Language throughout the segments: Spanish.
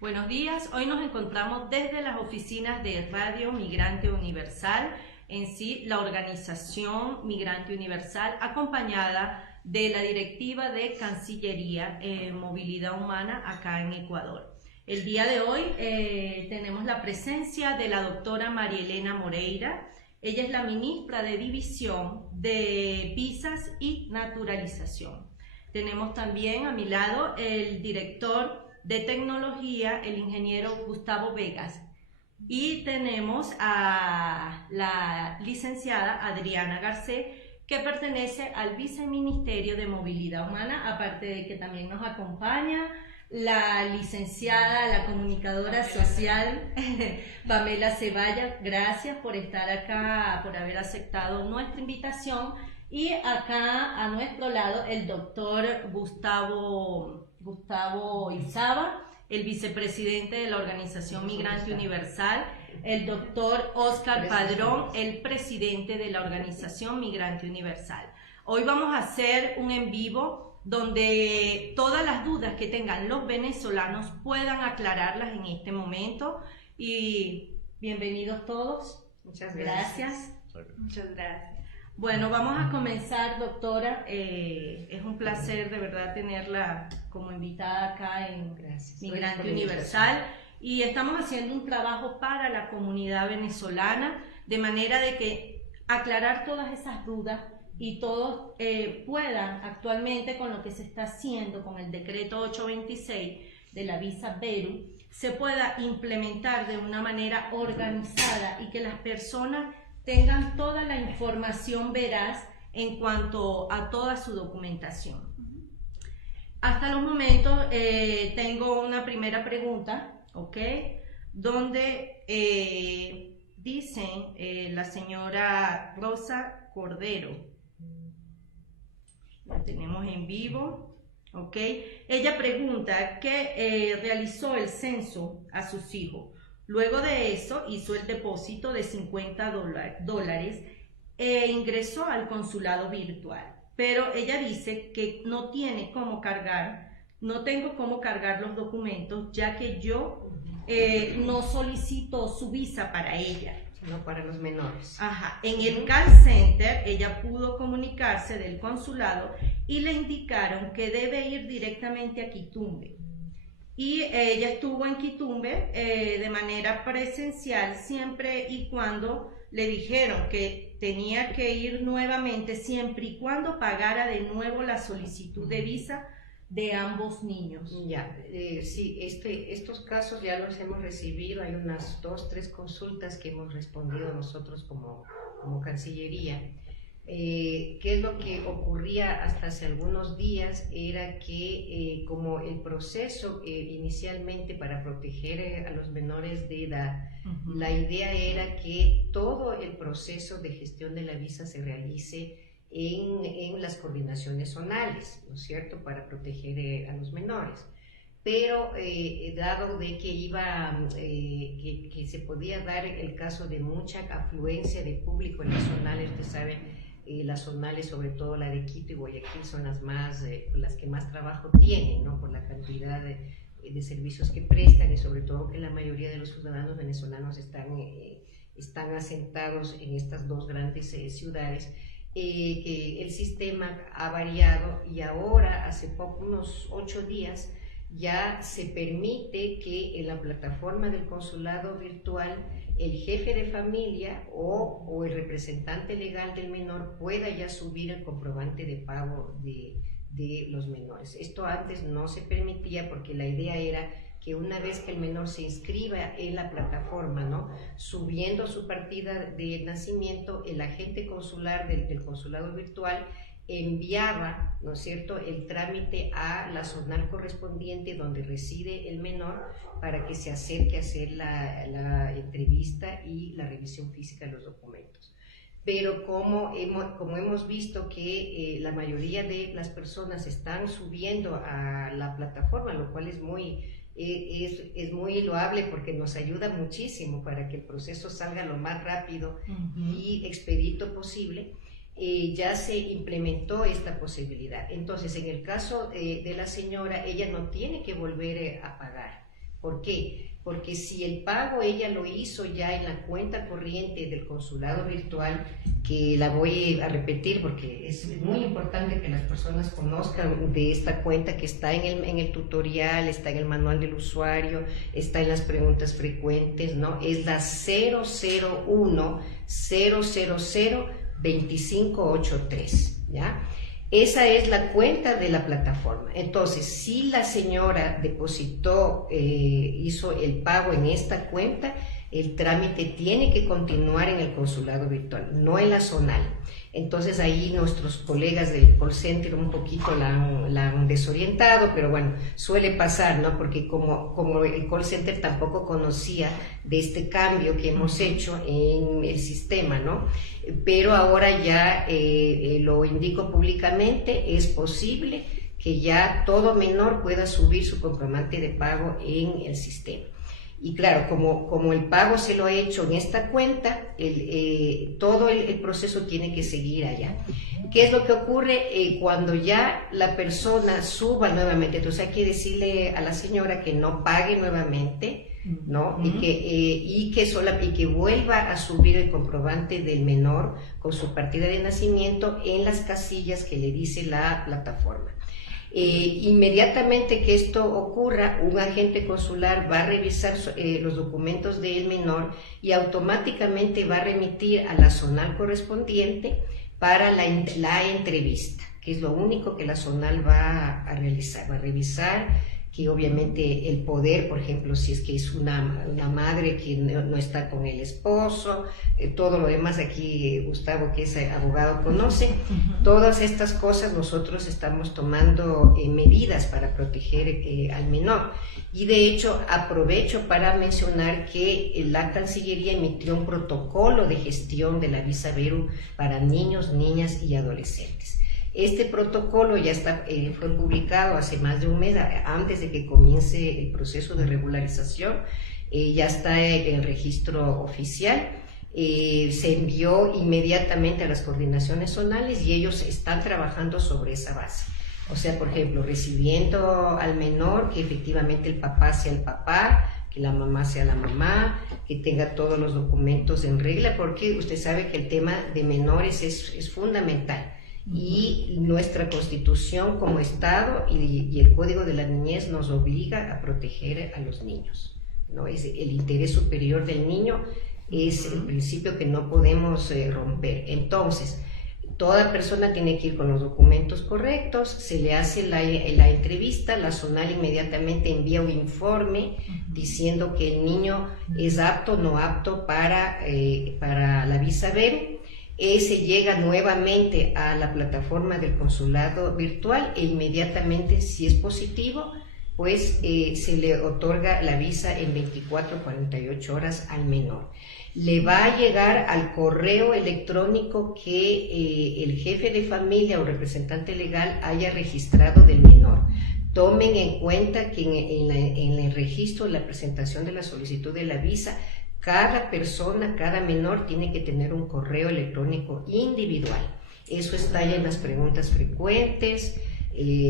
Buenos días, hoy nos encontramos desde las oficinas de Radio Migrante Universal, en sí la organización Migrante Universal, acompañada de la directiva de Cancillería Movilidad Humana acá en Ecuador. El día de hoy tenemos la presencia de la doctora María Elena Moreira. Ella es la ministra de División de Visas y Naturalización. Tenemos también a mi lado el director de Tecnología, el ingeniero Gustavo Vegas. Y tenemos a la licenciada Adriana Garcés, que pertenece al Viceministerio de Movilidad Humana, aparte de que también nos acompaña la licenciada, la comunicadora social Pamela Ceballa. Gracias por estar acá, por haber aceptado nuestra invitación. Y acá a nuestro lado el doctor Gustavo Izaba, el vicepresidente de la Organización Migrante Universal, el doctor Oscar Padrón, el presidente de la Organización Migrante Universal. Hoy vamos a hacer un en vivo donde todas las dudas que tengan los venezolanos puedan aclararlas en este momento. Y bienvenidos todos. Muchas gracias. Muchas gracias. Bueno, vamos a comenzar, doctora. Es un placer de verdad tenerla como invitada acá en Migrante Universal. Y estamos haciendo un trabajo para la comunidad venezolana, de manera de que aclarar todas esas dudas y todos puedan actualmente, con lo que se está haciendo con el decreto 826 de la visa Beru, se pueda implementar de una manera organizada y que las personas tengan toda la información veraz en cuanto a toda su documentación. Hasta los momentos tengo una primera pregunta, ¿ok? Donde dicen la señora Rosa Cordero, la tenemos en vivo, ¿ok? Ella pregunta que realizó el censo a sus hijos. Luego de eso hizo el depósito de $50 e ingresó al consulado virtual. Pero ella dice que no tiene cómo cargar, no tengo cómo cargar los documentos, ya que yo no solicito su visa para ella. No para los menores. Ajá. En el call center ella pudo comunicarse del consulado y le indicaron que debe ir directamente a Quitumbe. Y ella estuvo en Quitumbe de manera presencial siempre y cuando le dijeron que tenía que ir nuevamente siempre y cuando pagara de nuevo la solicitud de visa de ambos niños. Ya, sí, estos casos ya los hemos recibido, hay unas 2, 3 consultas que hemos respondido nosotros como Cancillería. ¿Qué es lo que ocurría hasta hace algunos días? Era que como el proceso inicialmente para proteger a los menores de edad, la idea era que todo el proceso de gestión de la visa se realice en las coordinaciones zonales, ¿no es cierto?, para proteger a los menores. Pero dado de que que se podía dar el caso de mucha afluencia de público en las zonales, ustedes saben, las zonales, sobre todo la de Quito y Guayaquil, son las que más trabajo tienen, ¿no?, por la cantidad de servicios que prestan, y sobre todo que la mayoría de los ciudadanos venezolanos están asentados en estas dos grandes ciudades. Que el sistema ha variado y ahora, hace poco, unos 8 días, ya se permite que en la plataforma del consulado virtual el jefe de familia o el representante legal del menor pueda ya subir el comprobante de pago de los menores. Esto antes no se permitía porque la idea era que una vez que el menor se inscriba en la plataforma, ¿no?, subiendo su partida de nacimiento, el agente consular del consulado virtual enviaba, ¿no es cierto?, el trámite a la zonal correspondiente donde reside el menor para que se acerque a hacer la entrevista y la revisión física de los documentos. Pero como hemos visto que la mayoría de las personas están subiendo a la plataforma, lo cual es muy loable porque nos ayuda muchísimo para que el proceso salga lo más rápido y expedito posible, ya se implementó esta posibilidad. Entonces, en el caso de la señora, ella no tiene que volver a pagar, ¿Por qué? Porque si el pago ella lo hizo ya en la cuenta corriente del consulado virtual, que la voy a repetir porque es muy importante que las personas conozcan de esta cuenta que está en el tutorial, está en el manual del usuario, está en las preguntas frecuentes, ¿no? Es la 001 000 2583, ¿ya? Esa es la cuenta de la plataforma. Entonces, si la señora depositó, hizo el pago en esta cuenta, el trámite tiene que continuar en el consulado virtual, no en la zonal. Entonces ahí nuestros colegas del call center un poquito la han desorientado, pero bueno, suele pasar, ¿no? Porque como el call center tampoco conocía de este cambio que hemos hecho en el sistema, ¿no? Pero ahora ya lo indico públicamente, es posible que ya todo menor pueda subir su comprobante de pago en el sistema. Y claro, como el pago se lo ha hecho en esta cuenta, todo el proceso tiene que seguir allá. ¿Qué es lo que ocurre cuando ya la persona suba nuevamente? Entonces hay que decirle a la señora que no pague nuevamente, ¿no? Y que vuelva a subir el comprobante del menor con su partida de nacimiento en las casillas que le dice la plataforma. Inmediatamente que esto ocurra, un agente consular va a revisar los documentos del menor y automáticamente va a remitir a la zonal correspondiente para la entrevista, que es lo único que la zonal va a realizar. Va a revisar que obviamente el poder, por ejemplo, si es que es una madre que no está con el esposo, todo lo demás aquí Gustavo, que es abogado, conoce. Todas estas cosas nosotros estamos tomando medidas para proteger al menor. Y de hecho aprovecho para mencionar que la Cancillería emitió un protocolo de gestión de la visa Beru para niños, niñas y adolescentes. Este protocolo ya fue publicado hace más de un mes, antes de que comience el proceso de regularización, ya está en el registro oficial, se envió inmediatamente a las coordinaciones zonales y ellos están trabajando sobre esa base. O sea, por ejemplo, recibiendo al menor, que efectivamente el papá sea el papá, que la mamá sea la mamá, que tenga todos los documentos en regla, porque usted sabe que el tema de menores es fundamental. Y nuestra Constitución como Estado y el Código de la Niñez nos obliga a proteger a los niños, ¿no? Es el interés superior del niño, es el principio que no podemos romper. Entonces, toda persona tiene que ir con los documentos correctos, se le hace la entrevista, la zonal inmediatamente envía un informe diciendo que el niño es apto o no apto para la visa Beru. Se llega nuevamente a la plataforma del consulado virtual e inmediatamente, si es positivo, pues se le otorga la visa en 24 a 48 horas al menor. Le va a llegar al correo electrónico que el jefe de familia o representante legal haya registrado del menor. Tomen en cuenta que en el registro, la presentación de la solicitud de la visa, cada persona, cada menor tiene que tener un correo electrónico individual. Eso está ya en las preguntas frecuentes,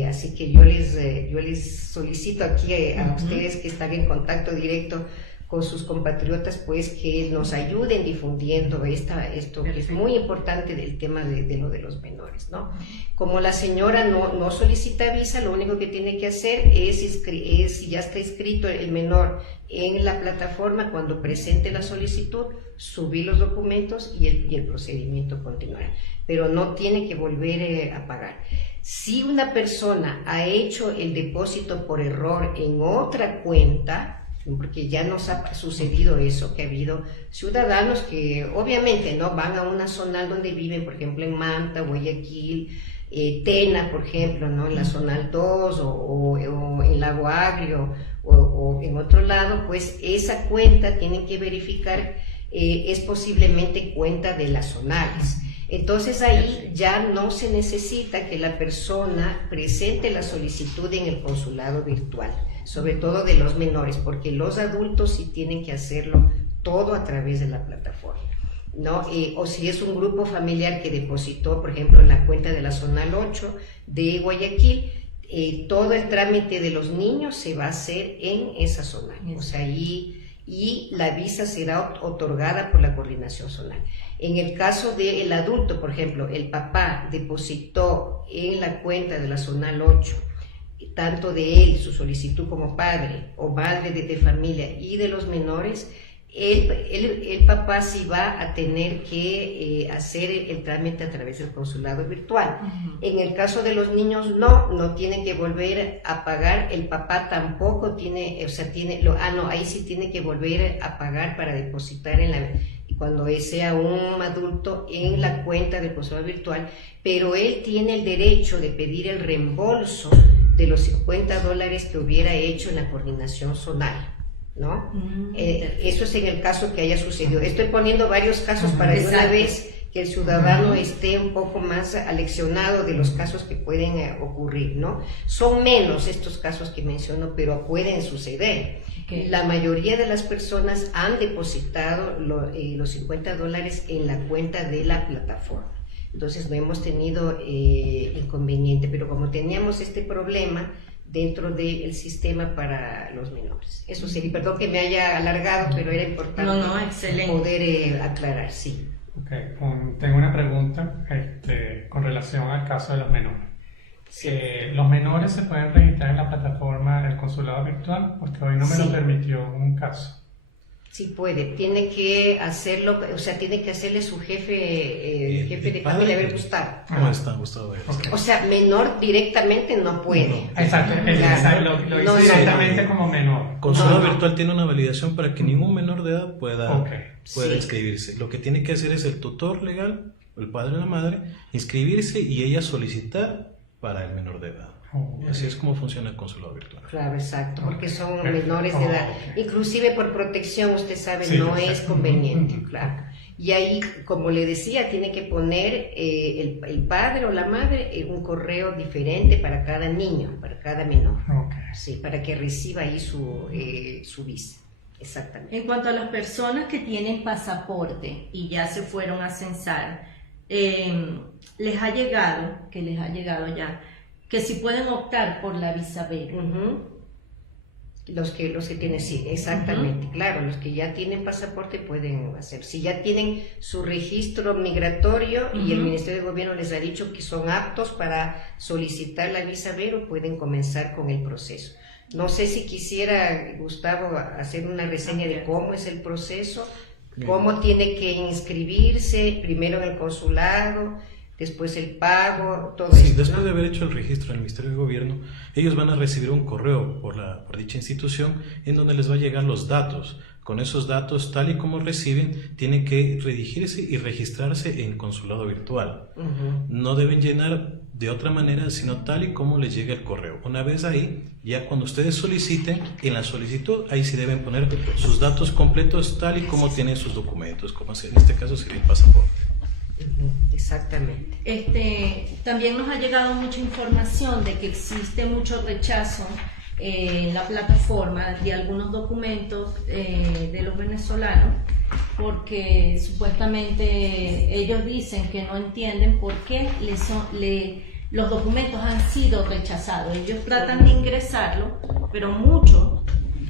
así que yo les solicito aquí a ustedes que están en contacto directo con sus compatriotas, pues que nos ayuden difundiendo esto que es muy importante del tema de lo de los menores, ¿no? Como la señora no solicita visa, lo único que tiene que hacer si ya está inscrito el menor en la plataforma, cuando presente la solicitud, subir los documentos y el procedimiento continuará. Pero no tiene que volver a pagar. Si una persona ha hecho el depósito por error en otra cuenta, porque ya nos ha sucedido eso, que ha habido ciudadanos que obviamente no van a una zonal donde viven, por ejemplo en Manta, Guayaquil, Tena, por ejemplo, ¿no? En la zonal 2 o en Lago Agrio o en otro lado, pues esa cuenta tienen que verificar, es posiblemente cuenta de las zonales. Entonces ahí ya no se necesita que la persona presente la solicitud en el consulado virtual, sobre todo de los menores, porque los adultos sí tienen que hacerlo todo a través de la plataforma, ¿no? O si es un grupo familiar que depositó, por ejemplo, en la cuenta de la zonal 8 de Guayaquil, todo el trámite de los niños se va a hacer en esa zona. O sea, y la visa será otorgada por la coordinación zonal. En el caso del adulto, por ejemplo, el papá depositó en la cuenta de la zonal 8, tanto de él, su solicitud como padre o madre de familia y de los menores, el papá sí va a tener que hacer el trámite a través del consulado virtual. En el caso de los niños no tienen que volver a pagar, el papá tampoco tiene, o sea, ahí sí tiene que volver a pagar para depositar cuando sea un adulto en la cuenta del consulado virtual, pero él tiene el derecho de pedir el reembolso de los $50 que hubiera hecho en la coordinación zonal, ¿no? Eso es en el caso que haya sucedido. Estoy poniendo varios casos para de una vez que el ciudadano esté un poco más aleccionado de los casos que pueden ocurrir, ¿no? Son menos estos casos que menciono, pero pueden suceder. La mayoría de las personas han depositado los $50 en la cuenta de la plataforma. Entonces no hemos tenido inconveniente, pero como teníamos este problema dentro del sistema para los menores. Eso sería, perdón que me haya alargado, pero era importante poder aclarar, sí. Okay. Tengo una pregunta con relación al caso de los menores. Sí. ¿Los menores se pueden registrar en la plataforma del consulado virtual? Porque hoy no me lo permitió un caso. Sí puede, tiene que hacerlo, o sea, tiene que hacerle su jefe de familia, a ver, Gustavo. ¿Cómo está, Gustavo? Okay. O sea, menor directamente no puede. No. Exacto, lo hizo directamente como menor. Consulado virtual tiene una validación para que ningún menor de edad pueda inscribirse. Lo que tiene que hacer es el tutor legal, el padre o la madre, inscribirse y ella solicitar para el menor de edad. Así es como funciona el consulado virtual. Claro, exacto, porque son menores de edad. Inclusive por protección, usted sabe, no es conveniente, claro. Y ahí, como le decía, tiene que poner el padre o la madre un correo diferente para cada niño, para cada menor. Sí, para que reciba ahí su visa. Exactamente. En cuanto a las personas que tienen pasaporte y ya se fueron a censar, les ha llegado ya, que si pueden optar por la visa B. Los que tienen, sí, exactamente, claro, los que ya tienen pasaporte pueden hacer. Si ya tienen su registro migratorio y el Ministerio de Gobierno les ha dicho que son aptos para solicitar la visa B, pueden comenzar con el proceso. No sé si quisiera, Gustavo, hacer una reseña de cómo es el proceso, cómo tiene que inscribirse, primero en el consulado, después el pago, todo eso. Sí, después de haber hecho el registro en el Ministerio de Gobierno, ellos van a recibir un correo por dicha institución en donde les va a llegar los datos. Con esos datos, tal y como reciben, tienen que redigirse y registrarse en consulado virtual. No deben llenar de otra manera, sino tal y como les llega el correo. Una vez ahí, ya cuando ustedes soliciten, en la solicitud, ahí sí deben poner sus datos completos tal y como tienen sus documentos, como en este caso sería el pasaporte. Exactamente. También nos ha llegado mucha información de que existe mucho rechazo en la plataforma de algunos documentos de los venezolanos, porque supuestamente ellos dicen que no entienden por qué los documentos han sido rechazados. Ellos tratan de ingresarlo, pero muchos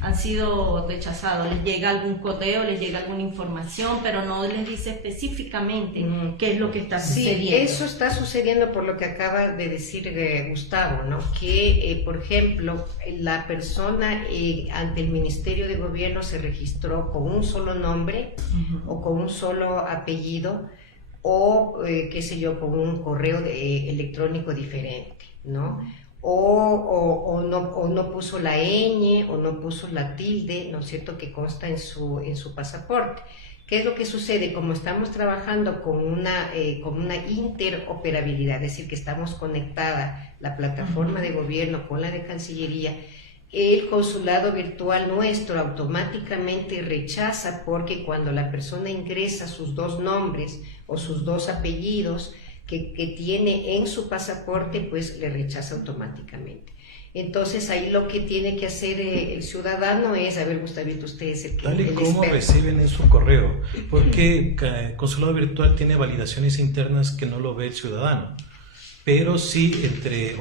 han sido rechazados. Les llega algún correo, les llega alguna información, pero no les dice específicamente qué es lo que está sucediendo. Sí, eso está sucediendo por lo que acaba de decir Gustavo, ¿no? Que, por ejemplo, la persona ante el Ministerio de Gobierno se registró con un solo nombre o con un solo apellido o, qué sé yo, con un correo electrónico diferente, ¿no? O no puso la ñ o no puso la tilde, ¿no es cierto?, que consta en su pasaporte. ¿Qué es lo que sucede? Como estamos trabajando con una interoperabilidad, es decir, que estamos conectada la plataforma de gobierno con la de Cancillería, el consulado virtual nuestro automáticamente rechaza, porque cuando la persona ingresa sus dos nombres o sus dos apellidos que tiene en su pasaporte, pues le rechaza automáticamente. Entonces ahí lo que tiene que hacer el ciudadano es, a ver, Gustavito, usted es el que... Tal y como reciben en su correo, porque el consulado virtual tiene validaciones internas que no lo ve el ciudadano, pero sí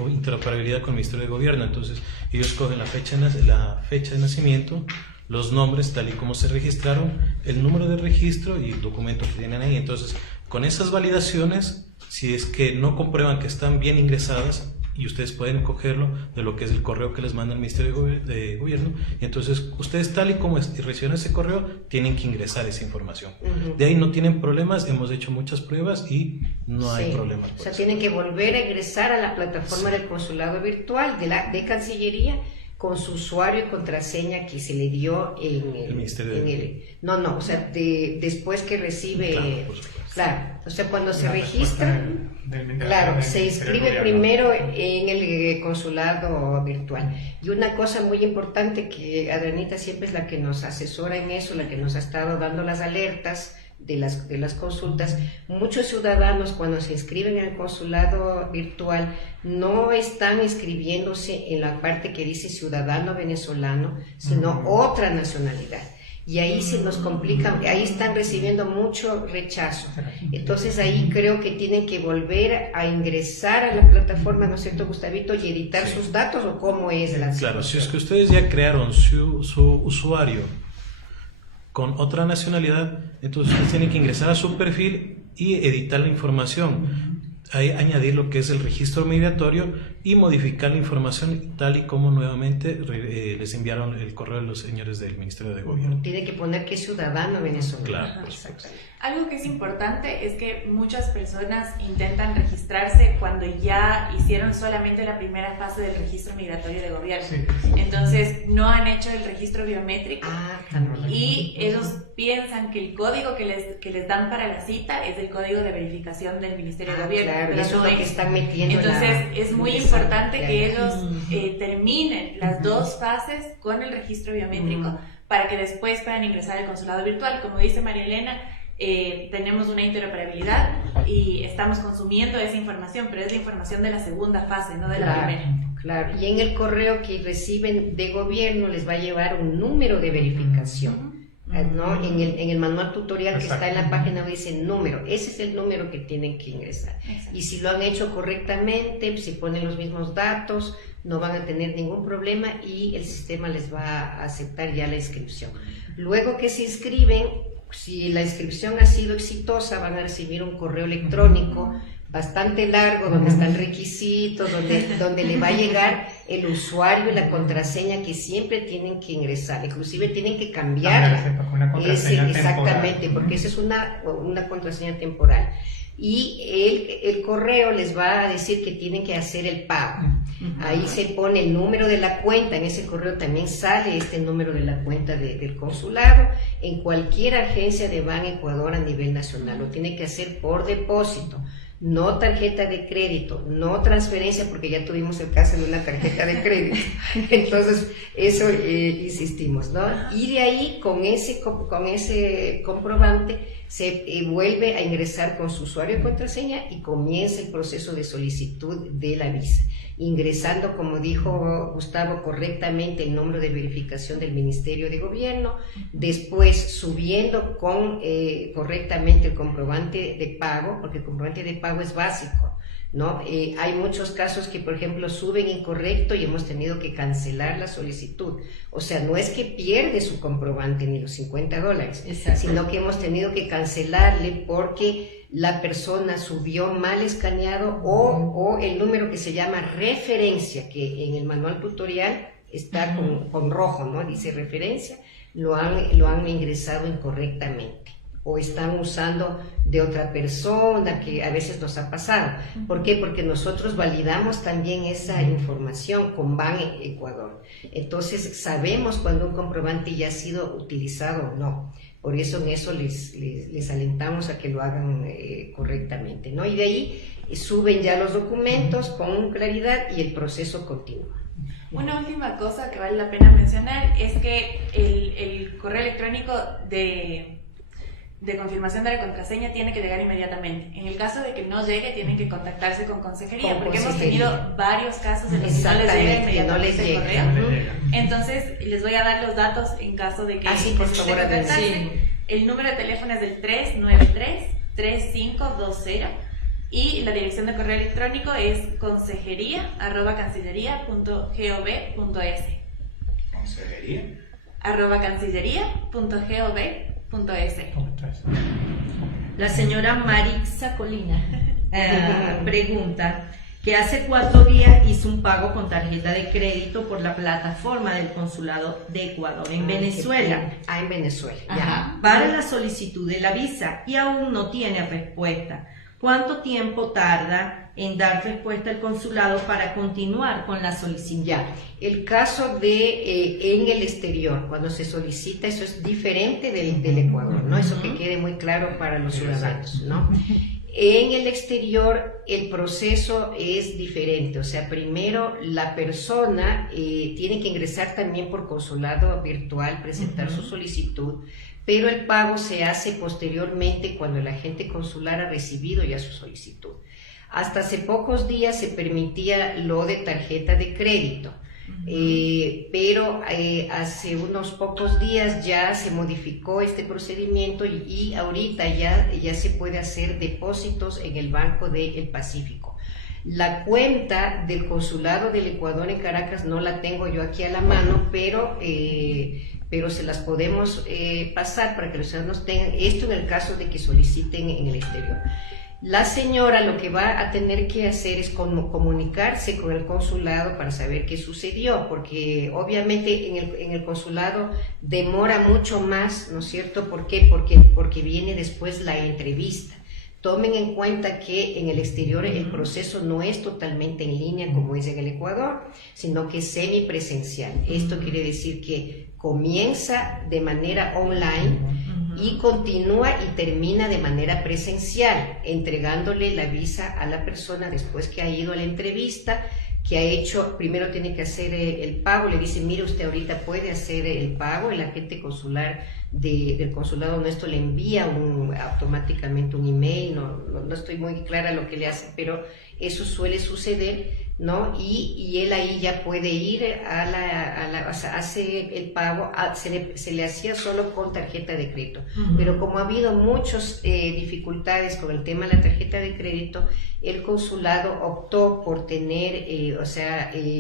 interoperabilidad con el Ministerio de Gobierno. Entonces ellos cogen la fecha de nacimiento, los nombres tal y como se registraron, el número de registro y el documento que tienen ahí. Entonces, con esas validaciones, si es que no comprueban que están bien ingresadas, y ustedes pueden cogerlo de lo que es el correo que les manda el Ministerio de Gobierno, y entonces ustedes tal y como reciben ese correo, tienen que ingresar esa información. De ahí no tienen problemas, hemos hecho muchas pruebas y no hay problemas. O sea, tienen que volver a ingresar a la plataforma del consulado virtual de Cancillería con su usuario y contraseña que se le dio en el Ministerio o sea, después que recibe... Claro, o sea, cuando se registra, se inscribe primero en el consulado virtual. Y una cosa muy importante que Adrianita siempre es la que nos asesora en eso, la que nos ha estado dando las alertas de las consultas. Muchos ciudadanos cuando se inscriben en el consulado virtual no están inscribiéndose en la parte que dice ciudadano venezolano, sino otra nacionalidad. Y ahí se nos complica, ahí están recibiendo mucho rechazo. Entonces ahí creo que tienen que volver a ingresar a la plataforma, ¿no es cierto, Gustavito? Y editar sus datos, ¿o cómo es la situación? Claro, si es que ustedes ya crearon su usuario con otra nacionalidad, entonces ustedes tienen que ingresar a su perfil y editar la información. Ahí añadir lo que es el registro migratorio y modificar la información tal y como nuevamente les enviaron el correo de los señores del Ministerio de Gobierno. Tiene que poner que es ciudadano venezolano. Claro. Exactamente. Algo que es importante es que muchas personas intentan registrarse cuando ya hicieron solamente la primera fase del registro migratorio de gobierno. Sí. Entonces no han hecho el registro biométrico y ellos piensan que el código que les dan para la cita es el código de verificación del Ministerio de Gobierno. Claro, pero eso no es lo que están metiendo. Entonces es muy importante que ellos terminen las dos fases con el registro biométrico para que después puedan ingresar al consulado virtual. Como dice María Elena, tenemos una interoperabilidad y estamos consumiendo esa información, pero es la información de la segunda fase, no de la primera. Claro, y en el correo que reciben de gobierno les va a llevar un número de verificación, ¿no? En el manual tutorial que está en la página dice número, ese es el número que tienen que ingresar. Exacto. Y si lo han hecho correctamente, si ponen los mismos datos, no van a tener ningún problema y el sistema les va a aceptar ya la inscripción. Luego que se inscriben, si la inscripción ha sido exitosa, van a recibir un correo electrónico bastante largo donde están requisitos, donde le va a llegar el usuario y la contraseña que siempre tienen que ingresar, inclusive tienen que cambiarla. Exactamente, porque esa es una contraseña temporal. Y el correo les va a decir que tienen que hacer el pago. Ahí se pone el número de la cuenta, en ese correo también sale este número de la cuenta del consulado, en cualquier agencia de Ban Ecuador a nivel nacional. Lo tiene que hacer por depósito, no tarjeta de crédito, no transferencia, porque ya tuvimos el caso de una tarjeta de crédito. Entonces, eso insistimos, ¿no? Y de ahí, con ese comprobante, se vuelve a ingresar con su usuario y contraseña y comienza el proceso de solicitud de la visa. Ingresando, como dijo Gustavo, correctamente el número de verificación del Ministerio de Gobierno, después subiendo correctamente el comprobante de pago, porque el comprobante de pago es básico, ¿no? Hay muchos casos que, por ejemplo, suben incorrecto y hemos tenido que cancelar la solicitud. O sea, no es que pierde su comprobante ni los $50, sino que hemos tenido que cancelarle porque la persona subió mal escaneado o el número que se llama referencia, que en el manual tutorial está con rojo, ¿no? Dice referencia, lo han ingresado incorrectamente o están usando de otra persona, que a veces nos ha pasado. ¿Por qué? Porque nosotros validamos también esa información con Ban Ecuador. Entonces sabemos cuando un comprobante ya ha sido utilizado o no. Por eso en eso les alentamos a que lo hagan correctamente, ¿no? Y de ahí suben ya los documentos con claridad y el proceso continúa. Una última cosa que vale la pena mencionar es que el correo electrónico de confirmación de la contraseña tiene que llegar inmediatamente. En el caso de que no llegue, tienen que contactarse con consejería, porque hemos tenido varios casos en los que no les llega inmediatamente el correo. Entonces, les voy a dar los datos en caso de que por favor, El número de teléfono es del 393-3520 Y la dirección de correo electrónico es consejería@cancillería.gov.es. ¿Consejería? @cancillería.gov.es. La señora Marixa Colina pregunta que hace 4 días hizo un pago con tarjeta de crédito por la plataforma del Consulado de Ecuador en Venezuela. En Venezuela, ya. Ajá, para la solicitud de la visa y aún no tiene respuesta. ¿Cuánto tiempo tarda en dar respuesta al consulado para continuar con la solicitud? Ya, el caso de en el exterior, cuando se solicita, eso es diferente del Ecuador, ¿no? Eso que quede muy claro para los ciudadanos, ¿no? En el exterior el proceso es diferente, o sea, primero la persona tiene que ingresar también por consulado virtual, presentar su solicitud, pero el pago se hace posteriormente cuando el agente consular ha recibido ya su solicitud. Hasta hace pocos días se permitía lo de tarjeta de crédito, pero hace unos pocos días ya se modificó este procedimiento y ahorita ya se puede hacer depósitos en el Banco del Pacífico. La cuenta del Consulado del Ecuador en Caracas no la tengo yo aquí a la mano, pero se las podemos pasar para que los ciudadanos tengan esto en el caso de que soliciten en el exterior. La señora lo que va a tener que hacer es comunicarse con el consulado para saber qué sucedió, porque obviamente en el consulado demora mucho más, ¿no es cierto? ¿Por qué? Porque viene después la entrevista. Tomen en cuenta que en el exterior el proceso no es totalmente en línea como es en el Ecuador, sino que es semipresencial. Esto quiere decir que comienza de manera online y continúa y termina de manera presencial, entregándole la visa a la persona después que ha ido a la entrevista, que ha hecho, primero tiene que hacer el pago, le dice, mire, usted ahorita puede hacer el pago, el agente consular del consulado nuestro le envía automáticamente un email, no estoy muy clara lo que le hace, pero eso suele suceder, ¿no? Y él ahí ya puede ir o sea, hace el pago, se le hacía solo con tarjeta de crédito, pero como ha habido muchas dificultades con el tema de la tarjeta de crédito, el consulado optó por tener,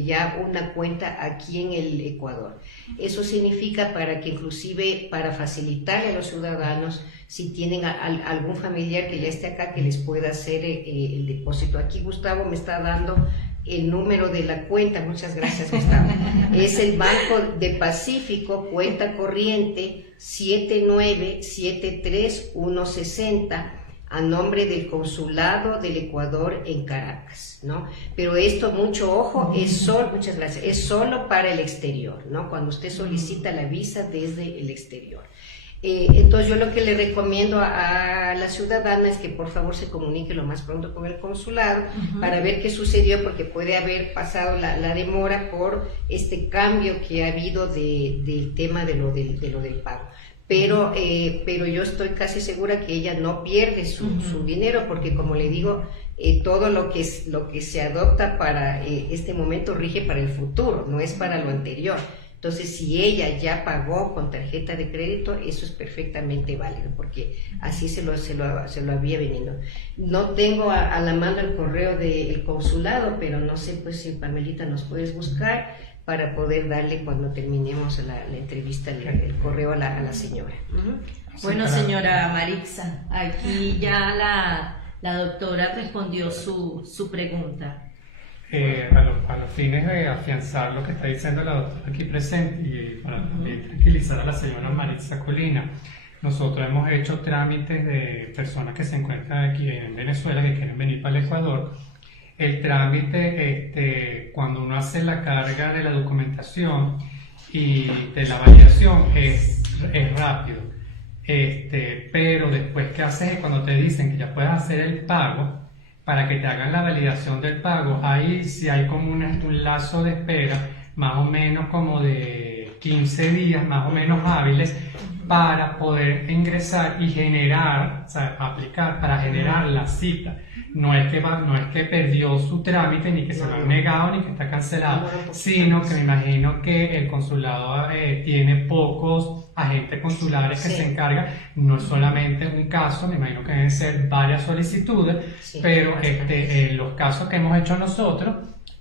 ya una cuenta aquí en el Ecuador. Eso significa para que inclusive, para facilitarle a los ciudadanos, si tienen algún familiar que ya esté acá, que les pueda hacer el depósito. Aquí Gustavo me está dando el número de la cuenta, muchas gracias Gustavo. Es el Banco de Pacífico, cuenta corriente 7973160, a nombre del Consulado del Ecuador en Caracas, ¿no? Pero esto, mucho ojo, muchas gracias, es solo para el exterior, ¿no? Cuando usted solicita la visa desde el exterior. Entonces yo lo que le recomiendo a la ciudadana es que por favor se comunique lo más pronto con el consulado para ver qué sucedió, porque puede haber pasado la demora por este cambio que ha habido del tema de lo del pago. Pero yo estoy casi segura que ella no pierde su dinero, porque como le digo, todo lo que se adopta para este momento rige para el futuro, no es para lo anterior. Entonces, si ella ya pagó con tarjeta de crédito, eso es perfectamente válido, porque así se lo había venido. No tengo a la mano el correo del consulado, pero no sé pues si Pamelita nos puedes buscar para poder darle cuando terminemos la entrevista el correo a la señora. Bueno, señora Marixa, aquí ya la doctora respondió su pregunta. A los fines de afianzar lo que está diciendo la doctora aquí presente y para también tranquilizar a la señora Marixa Colina, nosotros hemos hecho trámites de personas que se encuentran aquí en Venezuela que quieren venir para el Ecuador. El trámite, cuando uno hace la carga de la documentación y de la validación es rápido, pero después que haces, cuando te dicen que ya puedes hacer el pago, para que te hagan la validación del pago, ahí sí hay como un lazo de espera, más o menos como de 15 días, más o menos hábiles, para poder ingresar y generar, o sea, aplicar para generar la cita. No es que perdió su trámite, ni que se lo han negado, ni que está cancelado, sino que me imagino que el consulado tiene pocos agentes consulares que se encargan, no es solamente un caso, me imagino que deben ser varias solicitudes, pero los casos que hemos hecho nosotros,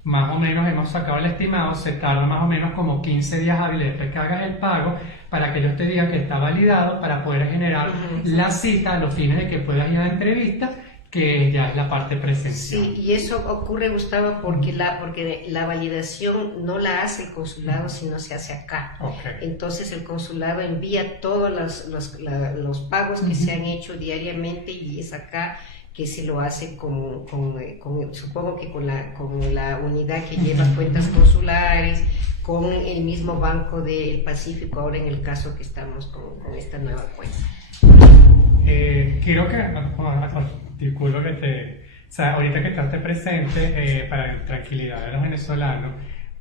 más o menos hemos sacado el estimado, se tarda más o menos como 15 días hábiles después que hagas el pago para que ellos te digan que está validado para poder generar la cita a los fines de que puedas ir a la entrevista, que ya es la parte presencial. Sí, y eso ocurre, Gustavo, porque la validación no la hace el consulado, sino se hace acá. Entonces el consulado envía todos los pagos que se han hecho diariamente y es acá que se lo hace supongo que con la unidad que lleva cuentas consulares, con el mismo Banco del Pacífico, ahora en el caso que estamos con esta nueva cuenta. Quiero que, disculpo que ahorita que estás presente, para la tranquilidad de los venezolanos,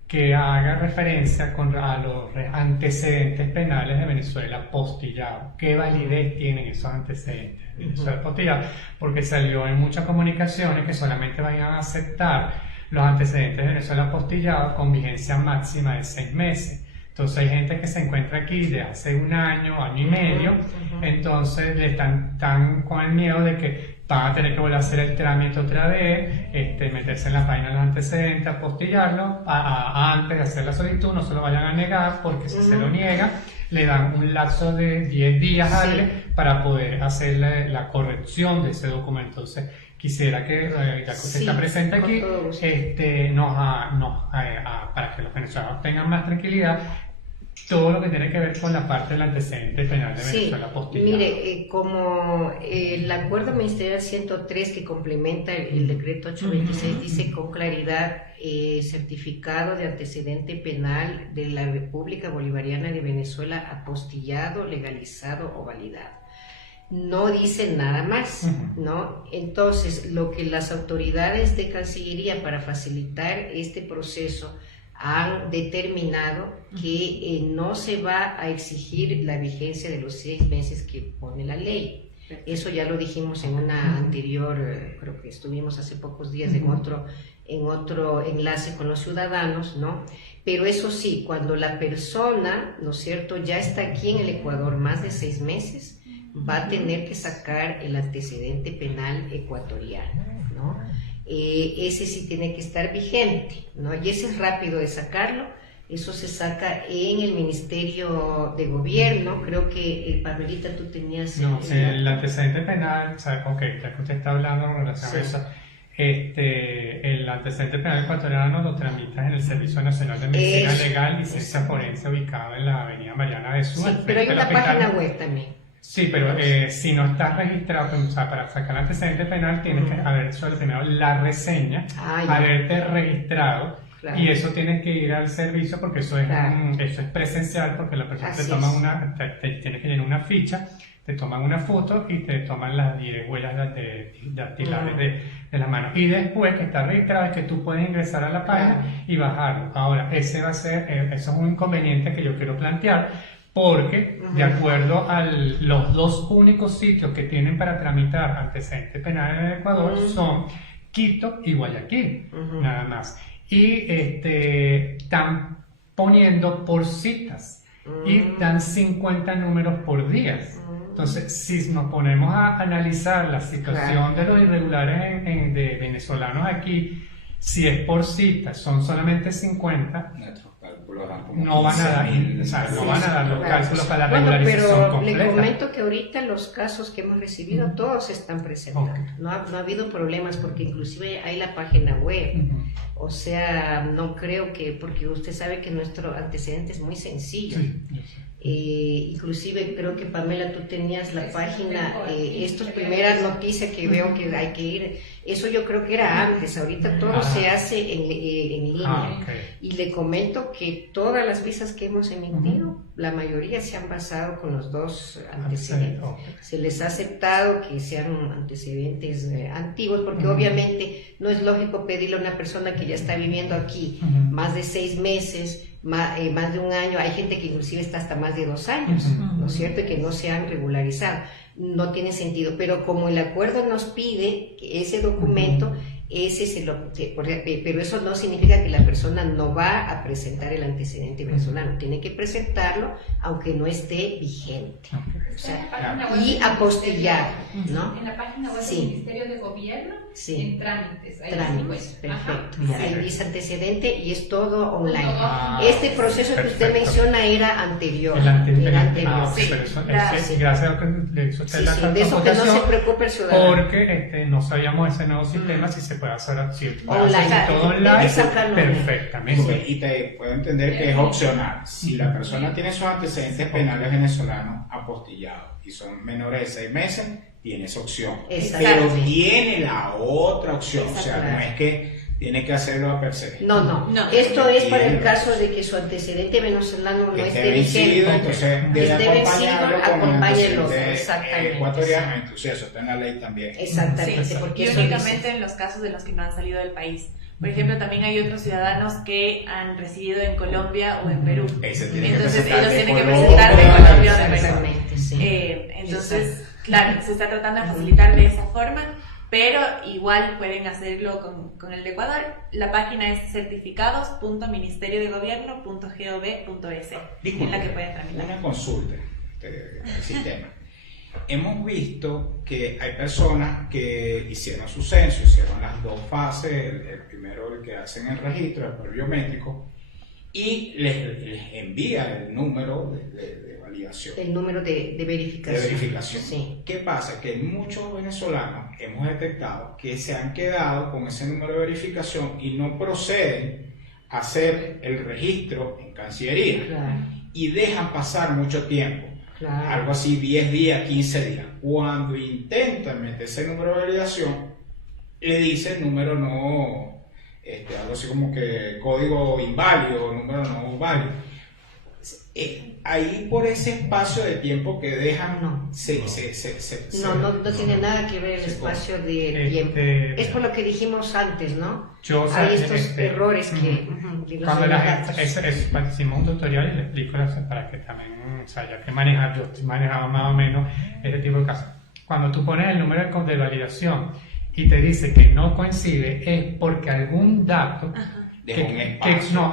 que haga referencia a los antecedentes penales de Venezuela postillados. ¿Qué validez tienen esos antecedentes de Venezuela postillados? Porque salió en muchas comunicaciones que solamente vayan a aceptar los antecedentes de Venezuela postillados con vigencia máxima de 6 meses. Entonces hay gente que se encuentra aquí de hace un año y medio, entonces le están con el miedo de que van a tener que volver a hacer el trámite otra vez, meterse en la página de los antecedentes, apostillarlo antes de hacer la solicitud, no se lo vayan a negar, porque si se lo niega, le dan un lapso de 10 días hábiles para poder hacer la corrección de ese documento. Entonces, quisiera que, ya que usted está presente aquí, para que los venezolanos tengan más tranquilidad, todo lo que tiene que ver con la parte del antecedente penal de Venezuela postillado. Mire, como el acuerdo ministerial 103 que complementa el decreto 826 dice con claridad certificado de antecedente penal de la República Bolivariana de Venezuela apostillado, legalizado o validado. No dice nada más, ¿no? Entonces, lo que las autoridades de Cancillería para facilitar este proceso han determinado que no se va a exigir la vigencia de los 6 meses que pone la ley. Eso ya lo dijimos en una anterior, creo que estuvimos hace pocos días en otro enlace con los ciudadanos, ¿no? Pero eso sí, cuando la persona, ¿no es cierto?, ya está aquí en el Ecuador más de 6 meses, va a tener que sacar el antecedente penal ecuatoriano, ¿no? Ese sí tiene que estar vigente, ¿no? Y ese es rápido de sacarlo. Eso se saca en el Ministerio de Gobierno. Creo que, Pamelita, tú tenías... No, el antecedente penal, ya que usted está hablando en relación a eso, el antecedente penal ecuatoriano lo tramitas en el Servicio Nacional de Medicina Legal, licencia forense, ubicado en la avenida Mariana de Suárez. Sí, pero hay una página web también. Sí, pero si no estás registrado, o sea, para sacar el antecedente penal tienes que haber hecho primero la reseña, haberte registrado, y eso tienes que ir al servicio porque eso es, eso es presencial, porque la persona tienes que llenar una ficha, te toman una foto y te toman las 10 huellas dactilares de las manos. Y después que está registrado es que tú puedes ingresar a la página y bajarlo. Ahora, ese va a ser, eso es un inconveniente que yo quiero plantear, porque de acuerdo a los 2 únicos sitios que tienen para tramitar antecedentes penales en el Ecuador son Quito y Guayaquil, nada más. Y están poniendo por citas y dan 50 números por día. Entonces, si nos ponemos a analizar la situación de los irregulares de venezolanos aquí, si es por cita, son solamente 50, no van a dar los cálculos para la regularización completa. Le comento que ahorita los casos que hemos recibido, todos están presentando. No ha habido problemas porque inclusive hay la página web. O sea, no creo que, porque usted sabe que nuestro antecedente es muy sencillo. Inclusive creo que, Pamela, tú tenías la página, esto es primera noticia que veo que hay que ir, eso yo creo que era antes, ahorita todo se hace en línea. Y le comento que todas las visas que hemos emitido, la mayoría se han basado con los 2 antecedentes. Se les ha aceptado que sean antecedentes antiguos, porque obviamente no es lógico pedirle a una persona que ya está viviendo aquí más de 6 meses, más de un año. Hay gente que inclusive está hasta más de 2 años, ¿no es cierto?, y que no se han regularizado. No tiene sentido, pero como el acuerdo nos pide ese documento, Ese es pero eso no significa que la persona no va a presentar el antecedente venezolano, tiene que presentarlo aunque no esté vigente. O sea, y apostillar, ¿no? En la página web Sí. del Ministerio de Gobierno, Sí. en trámites. Ahí Trámites, sí, perfecto. Ajá. Ahí dice antecedente y es todo online. Ah, Este proceso que usted perfecto. menciona era anterior. El anterior. Era anterior. Ah, Sí, pero eso, claro, ese, sí. gracias a lo que le hizo usted Sí, la sí, de eso que no se acotación, preocupe el ciudadano. porque no sabíamos ese nuevo sistema, si se puede hacer así, Online. todo online, Sacarlo perfectamente. Y te puedo entender que es opcional. Si la persona tiene sus antecedentes penales venezolanos apostillados y son menores de 6 meses, tiene esa opción. Exacto. Pero tiene la otra opción. O sea, Exacto. no es que tiene que hacerlo a perseguir. No. No. Esto es para el caso de que su antecedente venezolano no Que esté esté vencido, vigente. entonces debe Esté vencido, acompañarlo con el acompáñelo. antecedente Exactamente. ecuatoriano. Entonces eso está en la ley también. Exactamente, Sí, porque y eso únicamente dice. en los casos de los que no han salido del país. Por ejemplo, también hay otros ciudadanos que han residido en Colombia o en Perú. Ese tiene que Entonces presentar ellos de tienen que Colombia, presentar de Colombia o de Perú. Exactamente, sí. Entonces, claro, se está tratando de facilitar de esa forma, pero igual pueden hacerlo con el de Ecuador. La página es certificados.ministeriodegobierno.gov.es, en la que pueden tramitar. Una consulta del sistema. Hemos visto que hay personas que hicieron su censo, hicieron las dos fases, el primero el que hacen el registro, después el biométrico, y les envía el número de validación. El número de verificación. De verificación. Sí. ¿Qué pasa? Que muchos venezolanos hemos detectado que se han quedado con ese número de verificación y no proceden a hacer el registro en Cancillería Claro, y dejan pasar mucho tiempo. claro. Algo así 10 días, 15 días. Cuando intentan meter ese número de validación, le dice el número no, algo así como que código inválido, número no válido. Ahí por ese espacio de tiempo que dejan, No. No tiene nada que ver el se espacio de tiempo. Es por lo que dijimos antes, ¿no? Hay estos errores que... de los Cuando la delegados. gente, hicimos un tutorial y le explico para que también, o sea, ya que manejar, yo manejaba más o menos este tipo de casos. Cuando tú pones el número de validación y te dice que no coincide, es porque algún dato,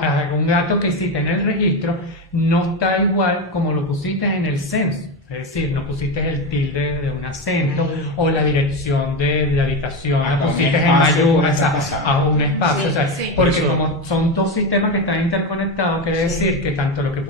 algún dato que hiciste en el registro no está igual como lo pusiste en el censo. Es decir, no pusiste el tilde de un acento o la dirección de la habitación, la pusiste en mayúsculas a un espacio. Sí, o sea, sí. porque Eso. como son dos sistemas que están interconectados, quiere decir que tanto lo que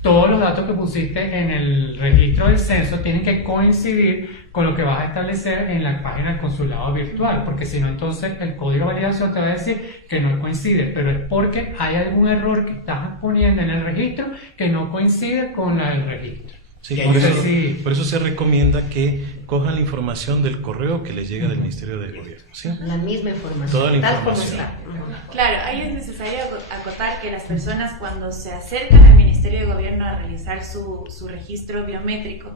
todos los datos que pusiste en el registro del censo tienen que coincidir con lo que vas a establecer en la página del consulado virtual, porque si no, entonces el código de validación te va a decir que no coincide, pero es porque hay algún error que estás poniendo en el registro que no coincide con el registro. Sí, No por, sé eso, si- por eso se recomienda que cojan la información del correo que les llega del Ministerio de Gobierno. ¿Sí? La misma información, Toda la tal como información. está. Claro, ahí es necesario acotar que las personas cuando se acercan al Ministerio de Gobierno a realizar su registro biométrico,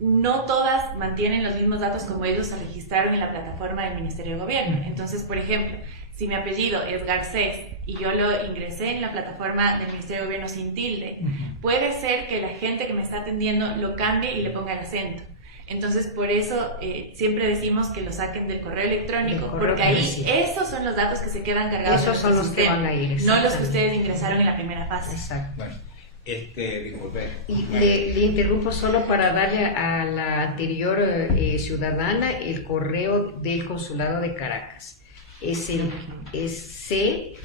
no todas mantienen los mismos datos como ellos se registraron en la plataforma del Ministerio de Gobierno. Entonces, por ejemplo, si mi apellido es Garcés y yo lo ingresé en la plataforma del Ministerio de Gobierno sin tilde, puede ser que la gente que me está atendiendo lo cambie y le ponga el acento. Entonces, por eso siempre decimos que lo saquen del correo electrónico, Del correo porque ahí sí. esos son los datos que se quedan cargados Esos en son nuestro los que sistema, van a ir, no los que exactamente. ustedes ingresaron en la primera fase. Exacto. Bueno, disculpe. Y le interrumpo solo para darle a la anterior ciudadana el correo del Consulado de Caracas. Es CEQ,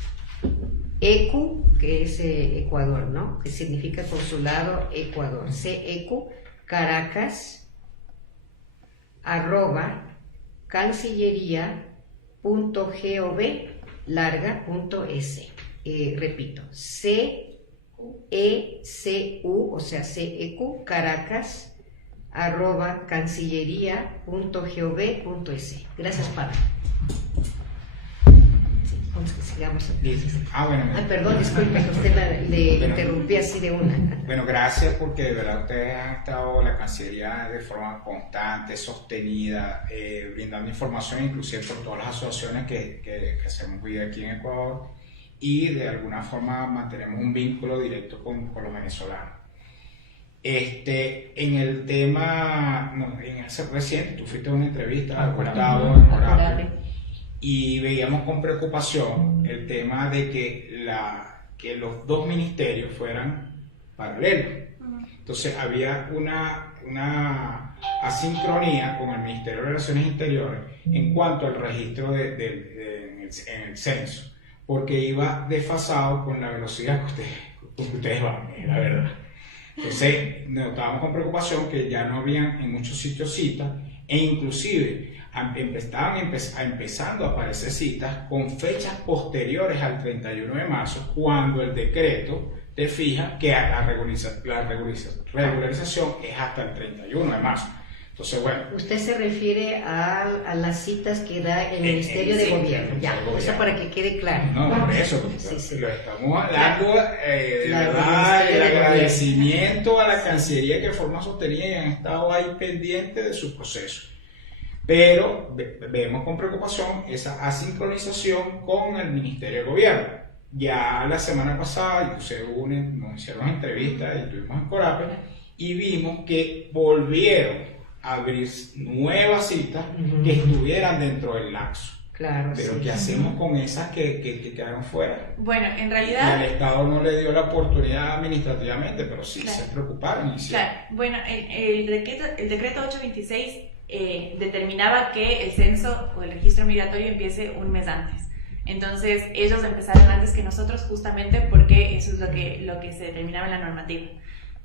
que es Ecuador, ¿no? Que significa Consulado Ecuador. CEQ Caracas @cancillería.gov.es. Repito, CECU, o sea, CEQ Caracas @cancillería.gov.es. Gracias, Pablo. Sigamos. Bueno. Ay, perdón, disculpe que usted le interrumpí así de una. Bueno, gracias porque de verdad ustedes han estado, la Cancillería, de forma constante, sostenida, brindando información, inclusive por todas las asociaciones que hacemos vida aquí en Ecuador, y de alguna forma mantenemos un vínculo directo con los venezolanos. En el tema, recién, tú fuiste a una entrevista a Gustavo Morales. y veíamos con preocupación el tema de que los dos ministerios fueran paralelos. Entonces había una asincronía con el Ministerio de Relaciones Interiores en cuanto al registro en el censo, porque iba desfasado con la velocidad que ustedes van, es la verdad. Entonces notábamos con preocupación que ya no habían en muchos sitios citas, e inclusive estaban empezando a aparecer citas con fechas posteriores al 31 de marzo, cuando el decreto te fija que la regularización es hasta el 31 de marzo. Entonces, bueno. Usted se refiere a las citas que da el Ministerio de Gobierno. Ya, eso para que quede claro. No, por eso, lo estamos dando de La verdad el Ministerio de agradecimiento a la Cancillería que de forma sostenida y han estado ahí pendientes de su proceso. Pero vemos con preocupación esa asincronización con el Ministerio de Gobierno. Ya la semana pasada, nos hicieron entrevistas y estuvimos en Corape y vimos que volvieron a abrir nuevas citas que estuvieran dentro del lapso. Claro, Pero sí. ¿qué hacemos con esas que quedaron fuera? Bueno, en Y realidad... el Estado no le dio la oportunidad administrativamente, pero sí Claro. se preocuparon. Y sí. Claro, bueno, el decreto 826 determinaba que el censo o el registro migratorio empiece un mes antes. Entonces, ellos empezaron antes que nosotros justamente porque eso es lo que se determinaba en la normativa.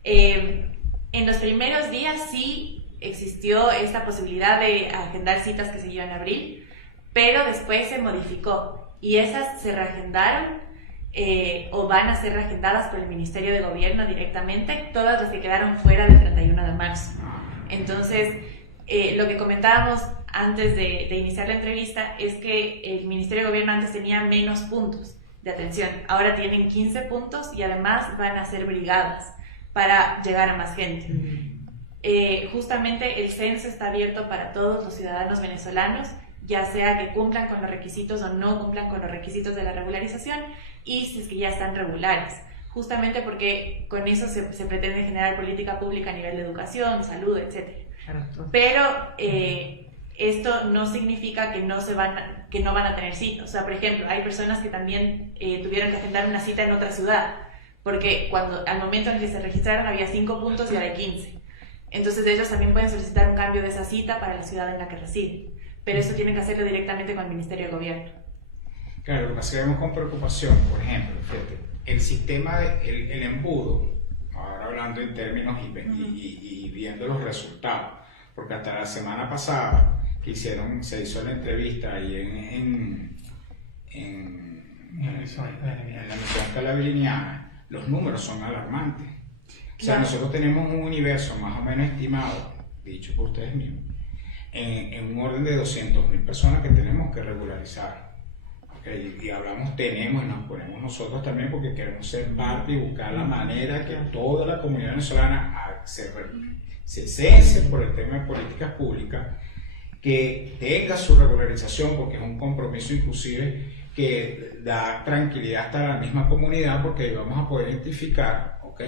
En los primeros días sí existió esta posibilidad de agendar citas que se iban a abrir, pero después se modificó y esas se reagendaron o van a ser reagendadas por el Ministerio de Gobierno directamente, todas las que quedaron fuera del 31 de marzo. Entonces, lo que comentábamos antes de iniciar la entrevista es que el Ministerio de Gobierno antes tenía menos puntos de atención, ahora tienen 15 puntos y además van a ser brigadas para llegar a más gente. Justamente el censo está abierto para todos los ciudadanos venezolanos, ya sea que cumplan con los requisitos o no cumplan con los requisitos de la regularización, y si es que ya están regulares, justamente porque con eso se pretende generar política pública a nivel de educación, salud, etc. Pero esto no significa que no van a tener citas. O sea, por ejemplo, hay personas que también tuvieron que agendar una cita en otra ciudad, porque al momento en que se registraron había 5 puntos y ahora hay 15. Entonces ellos también pueden solicitar un cambio de esa cita para la ciudad en la que residen, pero eso tienen que hacerlo directamente con el Ministerio de Gobierno. Claro, lo que pasa es que vemos con preocupación, por ejemplo, fíjate, el sistema, el embudo, ahora hablando en términos y viendo los resultados, porque hasta la semana pasada que se hizo la entrevista ahí en la misión calabrini, los números son alarmantes. O sea, nosotros tenemos un universo más o menos estimado, dicho por ustedes mismos, en un orden de 200.000 personas que tenemos que regularizar. ¿Okay? Y tenemos y nos ponemos nosotros también porque queremos ser parte y buscar la manera que toda la comunidad venezolana se cense por el tema de políticas públicas, que tenga su regularización, porque es un compromiso inclusive que da tranquilidad hasta la misma comunidad, porque ahí vamos a poder identificar, ¿ok?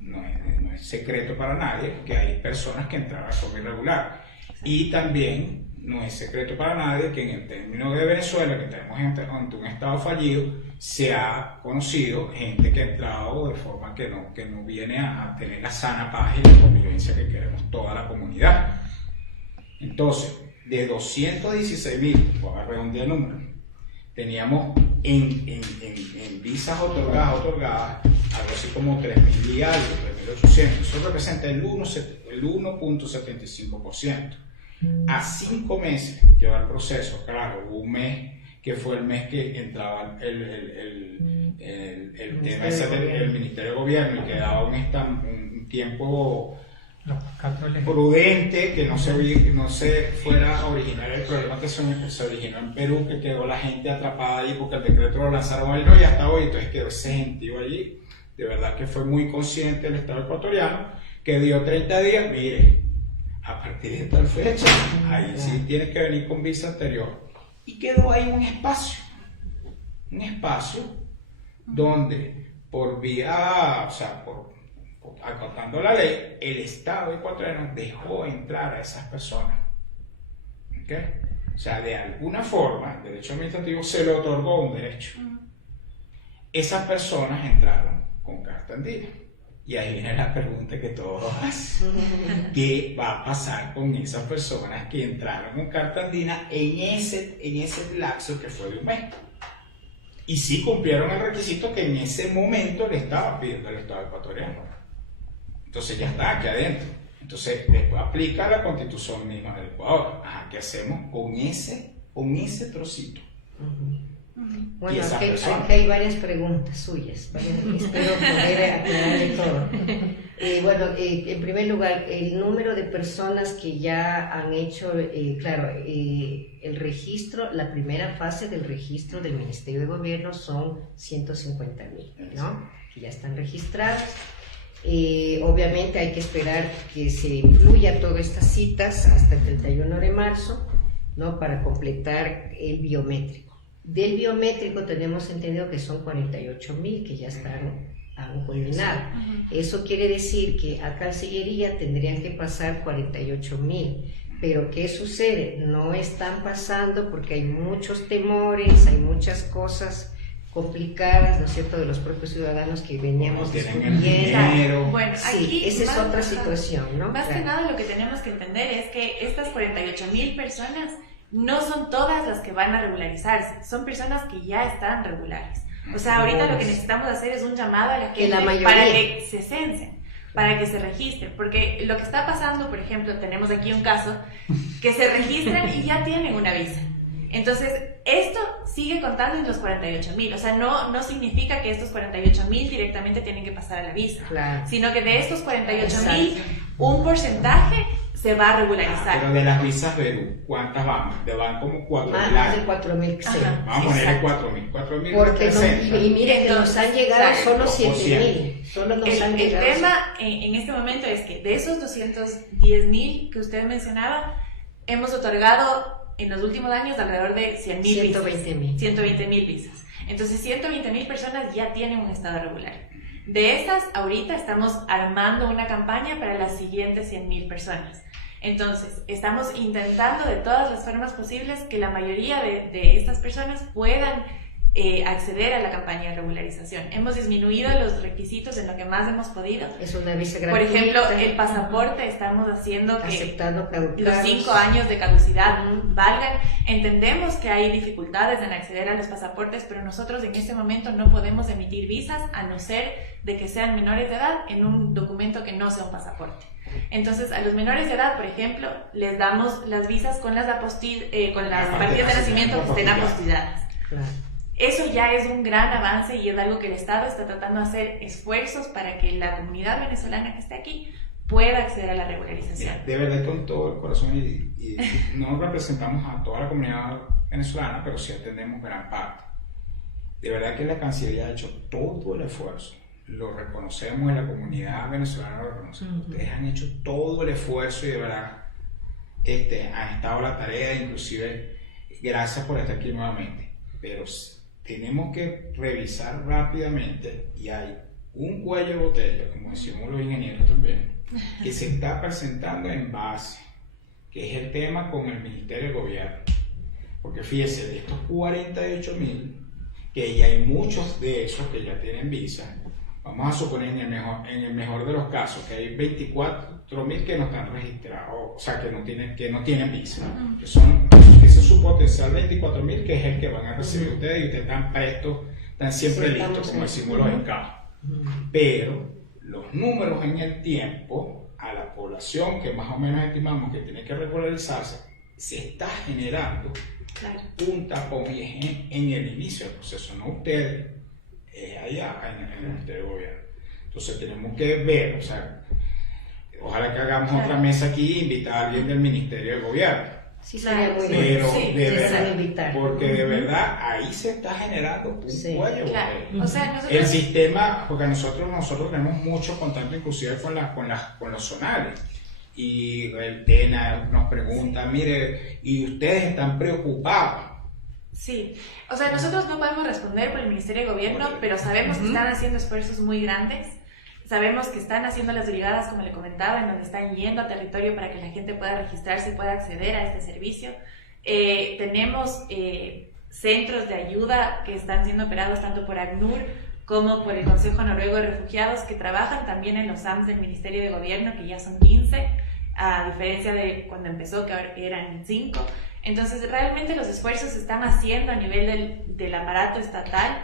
No es secreto para nadie que hay personas que entraron de forma irregular. Y también no es secreto para nadie que en el término de Venezuela, que tenemos ante un estado fallido, se ha conocido gente que ha entrado de forma que no viene a tener la sana paz y la convivencia que queremos toda la comunidad. Entonces, de 216.000, voy a redondear el número, teníamos en visas otorgadas algo así como 3.000 y algo, 3.800. Eso representa el 1.75%. A 5 meses que va el proceso, claro, hubo un mes que fue el mes que entraba el tema del Ministerio de Gobierno y que daba un tiempo prudente, que no se fuera a originar el problema que se originó en Perú, que quedó la gente atrapada allí porque el decreto lo lanzaron ahí y hasta hoy, entonces quedó ese gentío allí. De verdad que fue muy consciente el Estado ecuatoriano, que dio 30 días, mire, a partir de tal fecha, ahí sí tiene que venir con visa anterior. Y quedó ahí un espacio donde por vía, o sea, acotando la ley, el Estado ecuatoriano dejó entrar a esas personas. ¿Okay? O sea, de alguna forma, el derecho administrativo se le otorgó un derecho. Esas personas entraron con carta andina. Y ahí viene la pregunta que todos hacen. ¿Qué va a pasar con esas personas que entraron con carta andina en ese lapso que fue de un mes? Y sí cumplieron el requisito que en ese momento le estaba pidiendo el Estado ecuatoriano. Entonces ya está aquí adentro. Entonces después aplica la Constitución misma del Ecuador. Ajá, ¿qué hacemos con ese trocito? Bueno, aquí hay varias preguntas suyas, espero poder aclararle todo. Bueno, en primer lugar, el número de personas que ya han hecho, el registro, la primera fase del registro del Ministerio de Gobierno son 150,000, ¿no? Que ya están registrados. Obviamente hay que esperar que se fluya todas estas citas hasta el 31 de marzo, ¿no? Para completar el biométrico. Del biométrico tenemos entendido que son 48,000 que ya han culminado. Eso quiere decir que a Cancillería tendrían que pasar 48,000. Pero ¿qué sucede? No están pasando porque hay muchos temores, hay muchas cosas complicadas, ¿no es cierto?, de los propios ciudadanos que veníamos discutiendo. Bueno, sí, aquí esa es otra situación, ¿no? Más que nada lo que tenemos que entender es que estas 48,000 personas no son todas las que van a regularizarse, son personas que ya están regulares. O sea, ahorita lo que necesitamos hacer es un llamado a la gente para que se censen, para que se registren, porque lo que está pasando, por ejemplo, tenemos aquí un caso que se registran y ya tienen una visa. Entonces, esto sigue contando en los 48,000, o sea, no significa que estos 48,000 directamente tienen que pasar a la visa, sino que de estos 48,000, un porcentaje se va a regularizar. Pero de las visas Perú, ¿cuántas van? Van como 4,000. Más de 4,000. Vamos a ponerle 4,000. Porque y miren que nos han llegado solo 7,000. Solo nos han llegado. El tema en este momento es que de esos 210,000 que usted mencionaba, hemos otorgado en los últimos años alrededor de 100,000 visas. 120,000 visas. Entonces 120,000 personas ya tienen un estado regular. De estas, ahorita estamos armando una campaña para las siguientes 100,000 personas. Entonces, estamos intentando de todas las formas posibles que la mayoría de estas personas puedan acceder a la campaña de regularización. Hemos disminuido los requisitos en lo que más hemos podido. Es una visa gratuita. Por ejemplo, el pasaporte estamos haciendo que aceptando los 5 años de caducidad valgan. Entendemos que hay dificultades en acceder a los pasaportes, pero nosotros en este momento no podemos emitir visas a no ser de que sean menores de edad en un documento que no sea un pasaporte. Entonces, a los menores de edad, por ejemplo, les damos las visas con las partidas de nacimiento que estén apostilladas. Claro. Eso ya es un gran avance y es algo que el Estado está tratando de hacer esfuerzos para que la comunidad venezolana que esté aquí pueda acceder a la regularización. De verdad, con todo el corazón, y no representamos a toda la comunidad venezolana, pero sí atendemos gran parte. De verdad que la Cancillería ha hecho todo el esfuerzo. Lo reconocemos, en la comunidad venezolana lo reconocemos. Ustedes han hecho todo el esfuerzo y de verdad han estado a la tarea, inclusive gracias por estar aquí nuevamente. Pero tenemos que revisar rápidamente y hay un cuello de botella, como decimos los ingenieros también, que se está presentando en base, que es el tema con el Ministerio de Gobierno. Porque fíjese, de estos 48,000, que ya hay muchos de esos que ya tienen visa, vamos a suponer en el mejor de los casos que hay 24,000 que no están registrados, o sea, que no tienen visa. Ese es su potencial 24,000, que es el que van a recibir ustedes, y ustedes están prestos, están siempre listos, como decimos los encajes. Pero los números en el tiempo, a la población que más o menos estimamos que tiene que regularizarse, se está generando un tapón, y es en el inicio del proceso, no ustedes. Allá en el Ministerio de Gobierno. Entonces tenemos que ver, o sea, ojalá que hagamos otra mesa aquí e invitar a alguien del Ministerio de Gobierno. Sí, sería muy pero bueno. de verdad, porque de verdad ahí se está generando un cuello. O sea, nosotros... El sistema, porque nosotros tenemos mucho contacto inclusive con los zonales. Y el TENA nos pregunta, mire, ¿y ustedes están preocupados? Sí, o sea, nosotros no podemos responder por el Ministerio de Gobierno, pero sabemos que están haciendo esfuerzos muy grandes, sabemos que están haciendo las brigadas, como le comentaba, en donde están yendo a territorio para que la gente pueda registrarse y pueda acceder a este servicio. Tenemos centros de ayuda que están siendo operados tanto por ACNUR como por el Consejo Noruego de Refugiados, que trabajan también en los AMS del Ministerio de Gobierno, que ya son 15, a diferencia de cuando empezó, que eran 5. Entonces, realmente los esfuerzos se están haciendo a nivel del aparato estatal,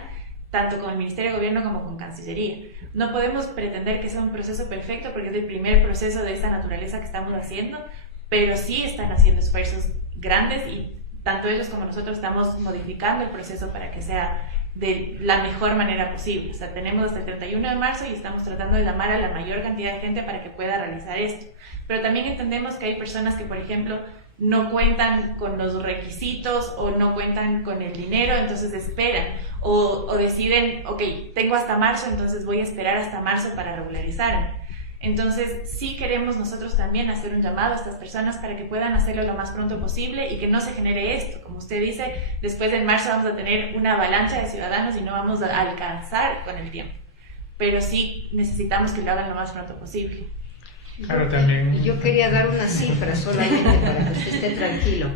tanto con el Ministerio de Gobierno como con Cancillería. No podemos pretender que sea un proceso perfecto porque es el primer proceso de esta naturaleza que estamos haciendo, pero sí están haciendo esfuerzos grandes y tanto ellos como nosotros estamos modificando el proceso para que sea de la mejor manera posible. O sea, tenemos hasta el 31 de marzo y estamos tratando de llamar a la mayor cantidad de gente para que pueda realizar esto. Pero también entendemos que hay personas que, por ejemplo, no cuentan con los requisitos o no cuentan con el dinero, entonces esperan o deciden, ok, tengo hasta marzo, entonces voy a esperar hasta marzo para regularizarme. Entonces sí queremos nosotros también hacer un llamado a estas personas para que puedan hacerlo lo más pronto posible y que no se genere esto. Como usted dice, después del marzo vamos a tener una avalancha de ciudadanos y no vamos a alcanzar con el tiempo. Pero sí necesitamos que lo hagan lo más pronto posible. Claro, también. Yo quería dar una cifra solamente para que usted esté tranquilo.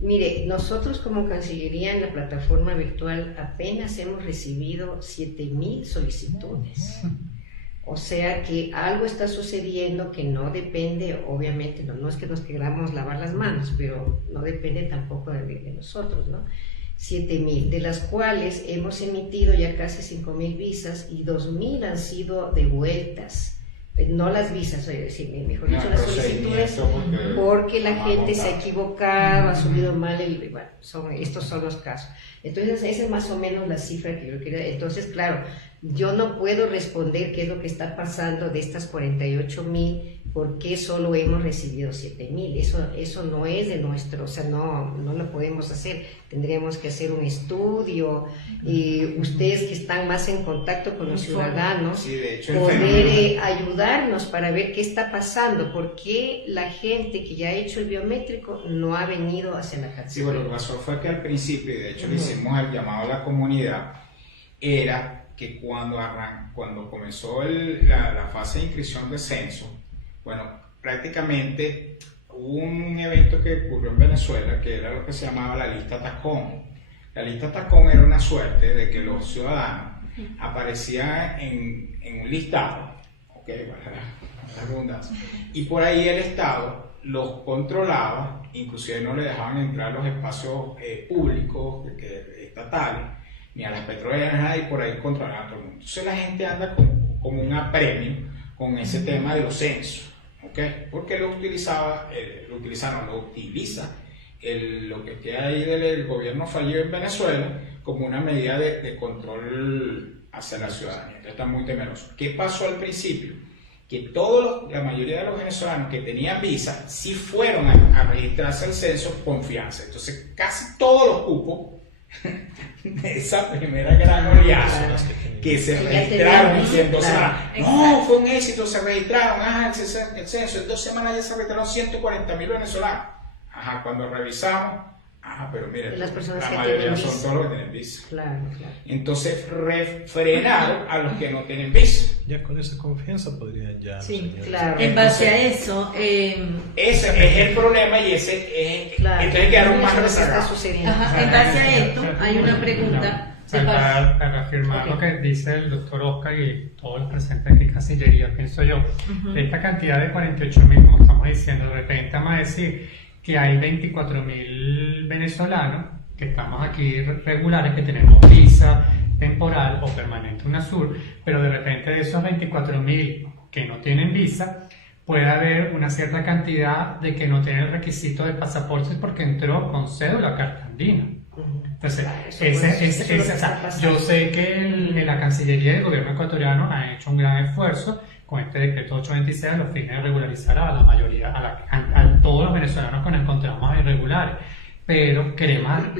Mire, nosotros como Cancillería en la plataforma virtual apenas hemos recibido 7,000 solicitudes. O sea que algo está sucediendo que no depende, obviamente, no es que nos queramos lavar las manos, pero no depende tampoco de nosotros, ¿no? 7,000, de las cuales hemos emitido ya casi 5,000 visas y 2,000 han sido devueltas. No las visas, mejor dicho, las solicitudes, porque la gente se ha equivocado, ha subido mal bueno, estos son los casos. Entonces, esa es más o menos la cifra que yo quería. Entonces, claro, yo no puedo responder qué es lo que está pasando de estas 48,000, por qué solo hemos recibido 7,000. Eso no es de nuestro, o sea, no lo podemos hacer. Tendríamos que hacer un estudio y ustedes que están más en contacto con los ciudadanos, sí, de hecho, poder ayudarnos para ver qué está pasando, por qué la gente que ya ha hecho el biométrico no ha venido hacia la Cancillería. Sí, bueno, lo que pasó fue que al principio, y de hecho le hicimos el llamado a la comunidad, era que cuando comenzó la fase de inscripción de censo, bueno, prácticamente hubo un evento que ocurrió en Venezuela que era lo que se llamaba la lista tacón. La lista tacón era una suerte de que los ciudadanos aparecían en un listado, la redundancia, y por ahí el Estado los controlaba, inclusive no le dejaban entrar a los espacios públicos estatales, ni a las petroleras, y por ahí controlaban a todo el mundo. Entonces la gente anda como un apremio con ese tema de los censos. Porque lo utiliza lo que queda ahí del gobierno fallido en Venezuela como una medida de control hacia la ciudadanía. Entonces está muy temeroso. ¿Qué pasó al principio? Que la mayoría de los venezolanos que tenían visa sí fueron a registrarse al censo con fianza. Entonces casi todos los cupos de esa primera gran oleada que se registraron en 2 semanas. No, fue un éxito, se registraron, el censo, en 2 semanas ya se registraron 140,000 venezolanos. Cuando revisamos, pero mire, la mayoría son todos los que tienen visa. Claro. Entonces frenaron a los que no tienen visa. Ya con esa confianza podrían ya... Sí, claro. En base a eso... ese es el problema y ese es... Claro. Entonces quedaron más rezagados. En base a esto hay una pregunta... Para afirmar lo que dice el doctor Oscar y todos los presentes aquí en Cancillería, pienso yo, esta cantidad de 48,000, como estamos diciendo, de repente vamos a decir que hay 24,000 venezolanos que estamos aquí regulares, que tenemos visa temporal o permanente UNASUR, pero de repente de esos 24,000 que no tienen visa, puede haber una cierta cantidad de que no tienen el requisito de pasaportes porque entró con cédula carta andina. Entonces, yo sé que la Cancillería del gobierno ecuatoriano ha hecho un gran esfuerzo con este decreto 826 a los fines de regularizar a la mayoría, a todos los venezolanos que nos encontramos irregulares. Pero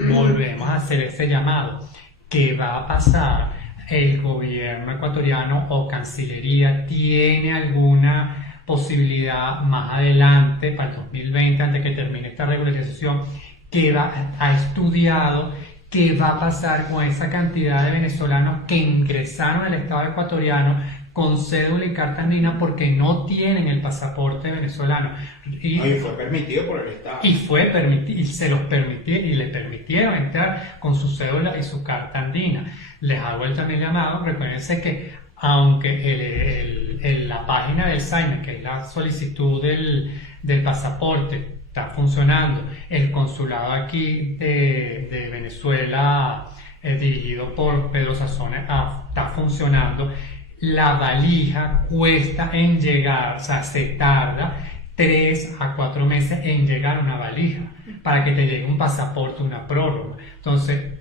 volvemos a hacer ese llamado. ¿Qué va a pasar? ¿El gobierno ecuatoriano o Cancillería tiene alguna posibilidad más adelante, para el 2020, antes de que termine esta regularización, que ha estudiado qué va a pasar con esa cantidad de venezolanos que ingresaron al Estado ecuatoriano con cédula y carta andina porque no tienen el pasaporte venezolano. Y fue permitido por el Estado. Y fue permitido, y se los permitió, y le permitieron entrar con su cédula y su carta andina. Les hago el también llamado, recuérdense que aunque la página del SAIME, que es la solicitud del pasaporte, está funcionando, el consulado aquí de Venezuela, dirigido por Pedro Sazón, está funcionando. La valija cuesta en llegar, o sea, se tarda 3 a 4 meses en llegar una valija para que te llegue un pasaporte, una prórroga. Entonces,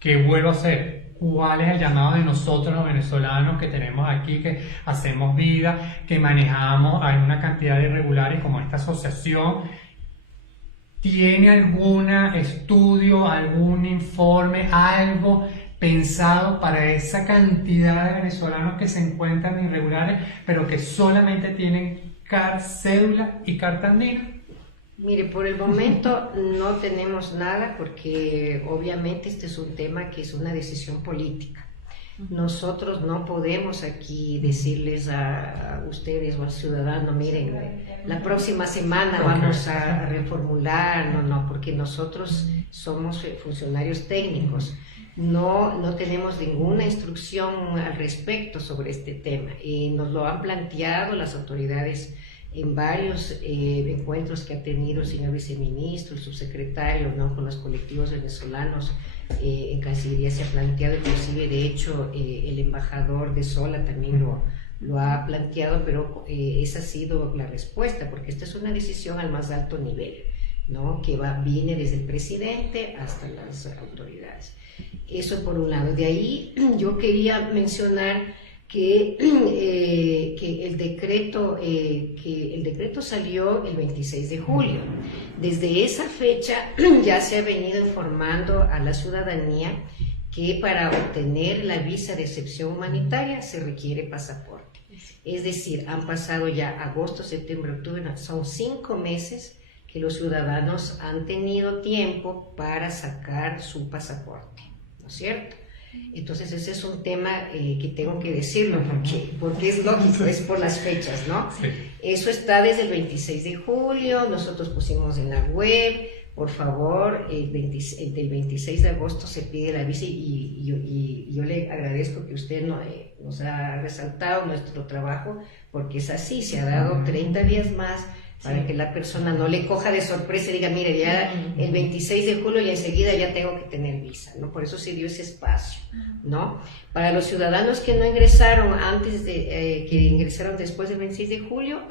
¿qué vuelvo a hacer? ¿Cuál es el llamado de nosotros los venezolanos que tenemos aquí, que hacemos vida, que manejamos? Hay una cantidad de irregulares como esta asociación. ¿Tiene algún estudio, algún informe, algo pensado para esa cantidad de venezolanos que se encuentran irregulares, pero que solamente tienen cédula y carta andina? Mire, por el momento no tenemos nada porque obviamente este es un tema que es una decisión política. Nosotros no podemos aquí decirles a ustedes o al ciudadano, miren, la próxima semana vamos a reformular, no, porque nosotros somos funcionarios técnicos. No tenemos ninguna instrucción al respecto sobre este tema. Nos lo han planteado las autoridades en varios encuentros que ha tenido el señor viceministro, el subsecretario, ¿no? Con los colectivos venezolanos. En Cancillería se ha planteado, inclusive de hecho el embajador de Sola también lo ha planteado, pero esa ha sido la respuesta, porque esta es una decisión al más alto nivel, ¿no? Que viene desde el presidente hasta las autoridades. Eso por un lado. De ahí yo quería mencionar que el decreto salió el 26 de julio. Desde esa fecha ya se ha venido informando a la ciudadanía que para obtener la visa de excepción humanitaria se requiere pasaporte. Es decir, han pasado ya agosto, septiembre, octubre, son 5 meses que los ciudadanos han tenido tiempo para sacar su pasaporte, ¿no es cierto? Entonces ese es un tema que tengo que decirlo porque es lógico, es por las fechas, ¿no? Sí. Eso está desde el 26 de julio, nosotros pusimos en la web, por favor, del 26 de agosto se pide la visa y yo le agradezco que usted nos ha resaltado nuestro trabajo, porque es así, se ha dado 30 días más para que la persona no le coja de sorpresa y diga, mire, ya el 26 de julio y enseguida ya tengo que tener visa, ¿no? Por eso se dio ese espacio, ¿no? Para los ciudadanos que no ingresaron que ingresaron después del 26 de julio,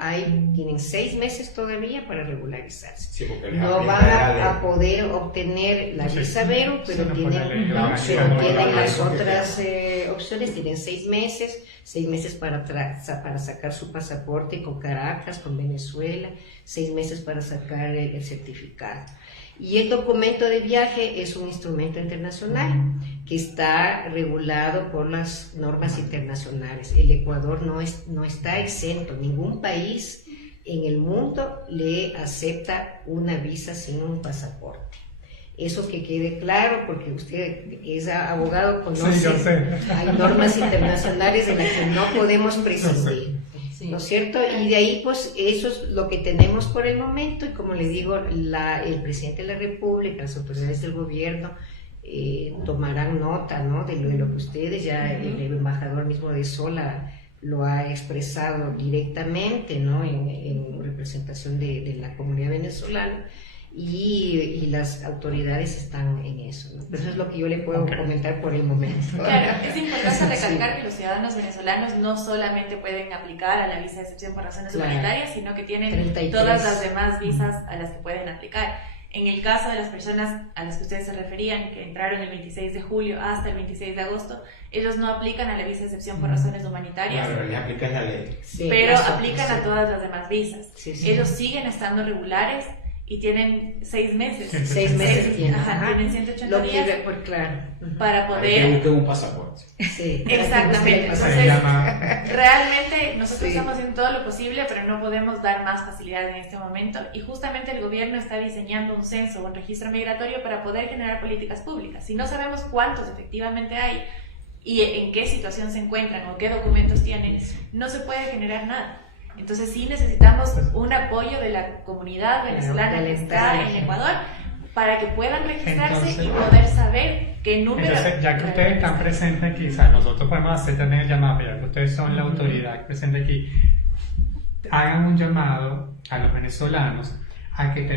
tienen 6 meses todavía para regularizarse. Sí, no van a poder obtener la visa Vero, pero tienen las otras opciones, tienen 6 meses para sacar su pasaporte con Caracas, con Venezuela, 6 meses para sacar el certificado. Y el documento de viaje es un instrumento internacional que está regulado por las normas internacionales. El Ecuador no está exento, ningún país en el mundo le acepta una visa sin un pasaporte. Eso que quede claro, porque usted es abogado, conoce, sí, yo sé. Hay normas internacionales de las que no podemos prescindir, ¿no es cierto? Y de ahí, pues, eso es lo que tenemos por el momento, y como le digo, el presidente de la República, las autoridades del gobierno, tomarán nota, ¿no? de lo que ustedes, ya el embajador mismo de Sola lo ha expresado directamente, ¿no? en representación de la comunidad venezolana. Y las autoridades están en eso, ¿no? Pero eso es lo que yo le puedo comentar por el momento. Claro, es importante recalcar que los ciudadanos venezolanos no solamente pueden aplicar a la visa de excepción por razones humanitarias, sino que tienen 33. todas las demás visas a las que pueden aplicar. En el caso de las personas a las que ustedes se referían, que entraron el 26 de julio hasta el 26 de agosto, ellos no aplican a la visa de excepción por razones humanitarias, Claro, le aplican la ley. Sí, pero aplican a todas las demás visas. Sí. Ellos siguen estando regulares y tienen 6 meses. 6 meses tienen. Tienen 180 Lo que días por claro. para Hay que poder... buscar un pasaporte. Sí. Exactamente. Se Entonces, llama- realmente nosotros Sí. estamos haciendo todo lo posible, pero no podemos dar más facilidad en este momento. Y justamente el gobierno está diseñando un censo o un registro migratorio para poder generar políticas públicas. Si no sabemos cuántos efectivamente hay y en qué situación se encuentran o qué documentos tienen, no se puede generar nada. Entonces sí necesitamos un apoyo de la comunidad venezolana que está en Ecuador para que puedan registrarse y poder saber qué número... Entonces, ya que ustedes están presentes aquí, o sea, nosotros podemos hacer también el llamado, pero ya que ustedes son la autoridad presente aquí, hagan un llamado a los venezolanos a que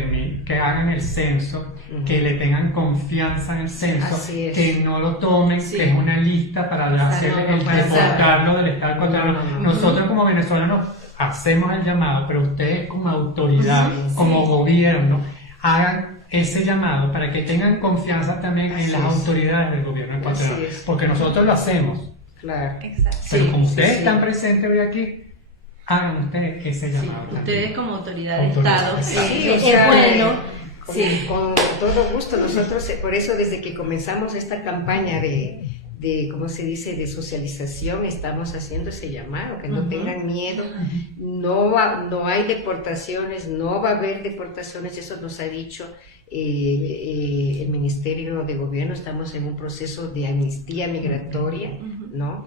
hagan el censo, que le tengan confianza en el censo, que no lo tomen, que es una lista para deportarlo del Estado ecuatoriano. Nosotros como venezolanos hacemos el llamado, pero ustedes como autoridad, como gobierno, hagan ese llamado para que tengan confianza también en las autoridades del gobierno ecuatoriano, porque nosotros lo hacemos. Claro. Exacto. Pero como ustedes están presentes hoy aquí, hagan ustedes ese llamado. Ustedes como autoridad de Estado, es bueno. Con todo gusto. Nosotros, por eso desde que comenzamos esta campaña de ¿cómo se dice?, de socialización, estamos haciendo ese llamado, que no tengan miedo, no hay deportaciones, no va a haber deportaciones, eso nos ha dicho el Ministerio de Gobierno, estamos en un proceso de amnistía migratoria, ¿no?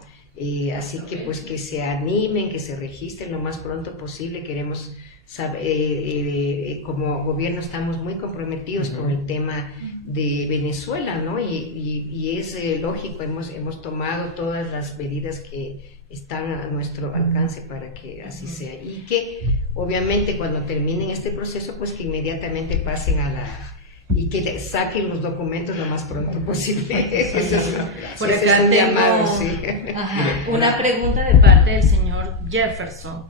Así que pues que se animen, que se registren lo más pronto posible. Queremos saber, como gobierno estamos muy comprometidos con el tema de Venezuela, ¿no? Y es lógico, hemos tomado todas las medidas que están a nuestro alcance para que así sea, y que obviamente cuando terminen este proceso pues que inmediatamente pasen y que saquen los documentos lo más pronto posible. Por acá tengo una pregunta de parte del señor Jefferson.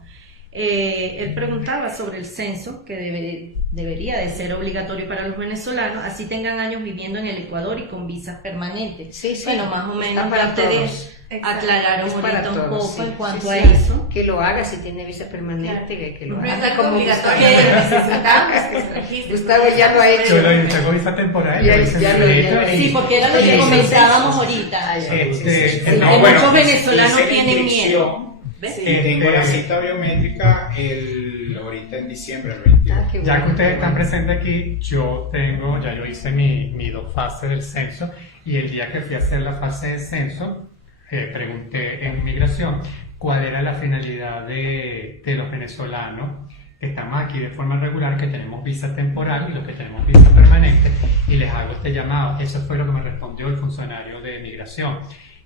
Él preguntaba sobre el censo, que debería de ser obligatorio para los venezolanos, así tengan años viviendo en el Ecuador y con visas permanentes. Bueno, más o menos para ustedes aclararon ahorita un poco en cuanto a eso. Que lo haga si tiene visa permanente, que lo haga. No es algo obligatorio, que necesitamos que se registre. Gustavo ya lo ha hecho. Yo tengo visa temporal. Sí, porque era lo que comentábamos ahorita. Muchos venezolanos tienen miedo. Tengo la cita biométrica ahorita en diciembre, el 22. Ya que ustedes están presentes aquí, yo hice mi 2 fases del censo, y el día que fui a hacer la fase de censo, pregunté en migración cuál era la finalidad de los venezolanos que estamos aquí de forma regular, que tenemos visa temporal y los que tenemos visa permanente, y les hago este llamado. Eso fue lo que me respondió el funcionario de migración,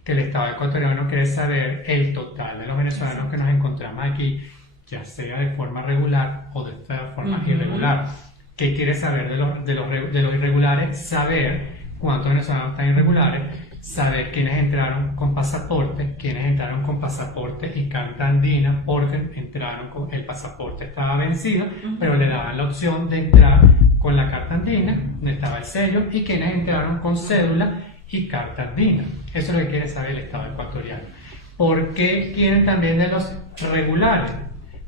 que el Estado ecuatoriano quiere saber el total de los venezolanos que nos encontramos aquí, ya sea de forma regular o de forma irregular. ¿Qué quiere saber de los irregulares? Saber cuántos venezolanos están irregulares, saber quiénes entraron con pasaporte y carta andina, porque entraron con el pasaporte estaba vencido, pero le daban la opción de entrar con la carta andina, donde estaba el sello, y quienes entraron con cédula y carta andina. Eso es lo que quiere saber el Estado ecuatoriano. ¿Por qué quieren también de los regulares?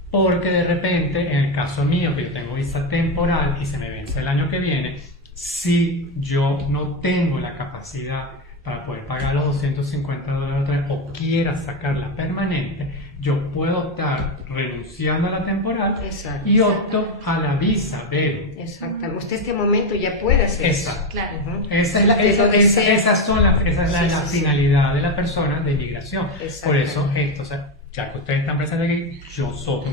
Porque de repente, en el caso mío, que yo tengo visa temporal y se me vence el año que viene, si yo no tengo la capacidad para poder pagar los $250 o quiera sacar la permanente, yo puedo optar renunciando a la temporal y opto a la visa B. Exactamente. Usted en este momento ya puede hacer eso. Claro. Esa es la finalidad de la persona de inmigración. Por eso esto, o sea, ya que ustedes están presentes aquí, nosotros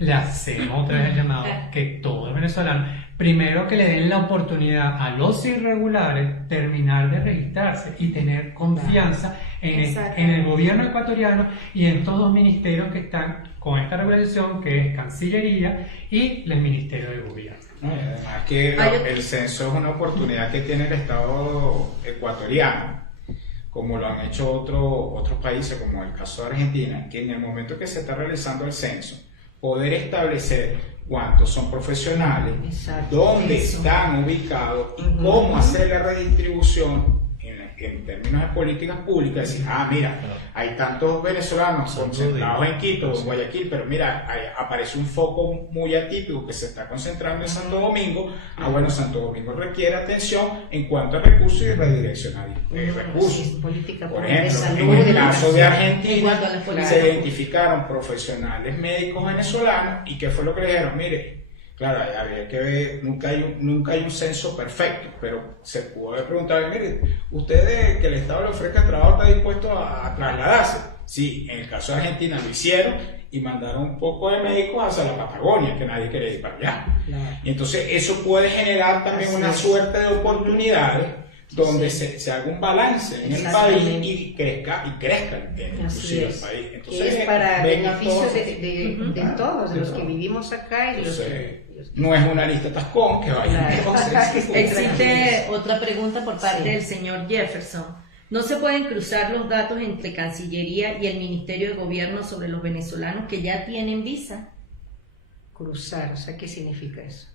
le hacemos otra vez el llamado que todos los venezolanos, primero que le den la oportunidad a los irregulares terminar de registrarse y tener confianza en el gobierno ecuatoriano y en todos los ministerios que están con esta regularización, que es Cancillería y el Ministerio de Gobierno. Además que el censo es una oportunidad que tiene el Estado ecuatoriano, como lo han hecho otros países, como el caso de Argentina, que en el momento que se está realizando el censo, poder establecer cuántos son profesionales, dónde están ubicados y cómo hacer la redistribución en términos de políticas públicas. Decir, mira, hay tantos venezolanos concentrados en Quito o en Guayaquil, pero mira, aparece un foco muy atípico que se está concentrando en Santo Domingo. Bueno, Santo Domingo requiere atención en cuanto a recursos y redireccionar recursos. Por ejemplo, en el caso de Argentina se identificaron profesionales médicos venezolanos, y ¿qué fue lo que le dijeron? Mire, Claro, había que ver, nunca hay un censo perfecto, pero se pudo haber preguntado, mire, ¿usted que el Estado le ofrezca trabajo está dispuesto a trasladarse? Sí, en el caso de Argentina lo hicieron y mandaron un poco de médicos hacia la Patagonia, que nadie quería ir para allá. Claro. Y entonces eso puede generar también Así una es. suerte de oportunidades donde se haga un balance en el país Exactamente. y crezca Así inclusive el es. país. Que Entonces, es para venga beneficio todos- de todos, de los que vivimos acá y de los Entonces, que... no es una lista tascón que vaya Claro. Existe otra pregunta por parte Sí. del señor Jefferson. ¿No se pueden cruzar los datos entre Cancillería y el Ministerio de Gobierno sobre los venezolanos que ya tienen visa? Cruzar, o sea, ¿qué significa eso?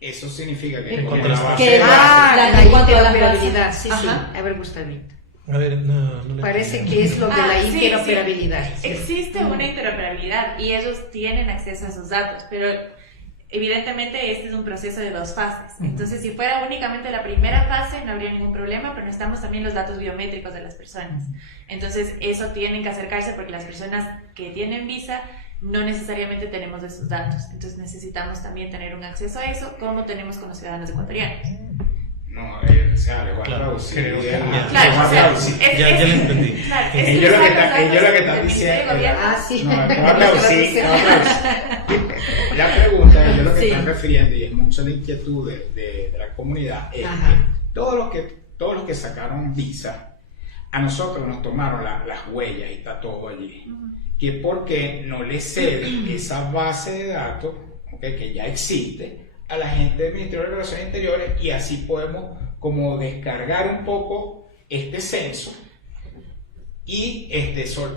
Eso significa que Que como la base que de datos- la- en cuanto a las interoperabilidad, bases. sí, Ajá. sí. A ver, Gustavito. A ver, no le Parece entendí. que es lo de la Sí, interoperabilidad. sí. Existe una interoperabilidad y ellos tienen acceso a esos datos, pero evidentemente este es un proceso de 2 fases. Entonces, si fuera únicamente la primera fase, no habría ningún problema, pero necesitamos también los datos biométricos de las personas. Entonces, eso tienen que acercarse porque las personas que tienen visa no necesariamente tenemos esos datos. Entonces, necesitamos también tener un acceso a eso, como tenemos con los ciudadanos ecuatorianos. No, o sea, le voy a Claro, traducir. creo que le ya. voy a Claro, o sea, traducir. Ya le entendí. Claro, Ellos lo que cruzar los ellos lo que datos están del Ministerio de diciendo- Gobierno. Ah, sí. No, te voy a traducir, te voy a traducir. La pregunta, yo lo que Sí. están refiriendo, y es mucho la inquietud de la comunidad, es Ajá. que todos los que sacaron visa, a nosotros nos tomaron las huellas y está todo allí. Que por qué no le ceden esa base de datos, ¿okay?, que ya existe, a la gente del Ministerio de Relaciones Interiores, y así podemos como descargar un poco este censo y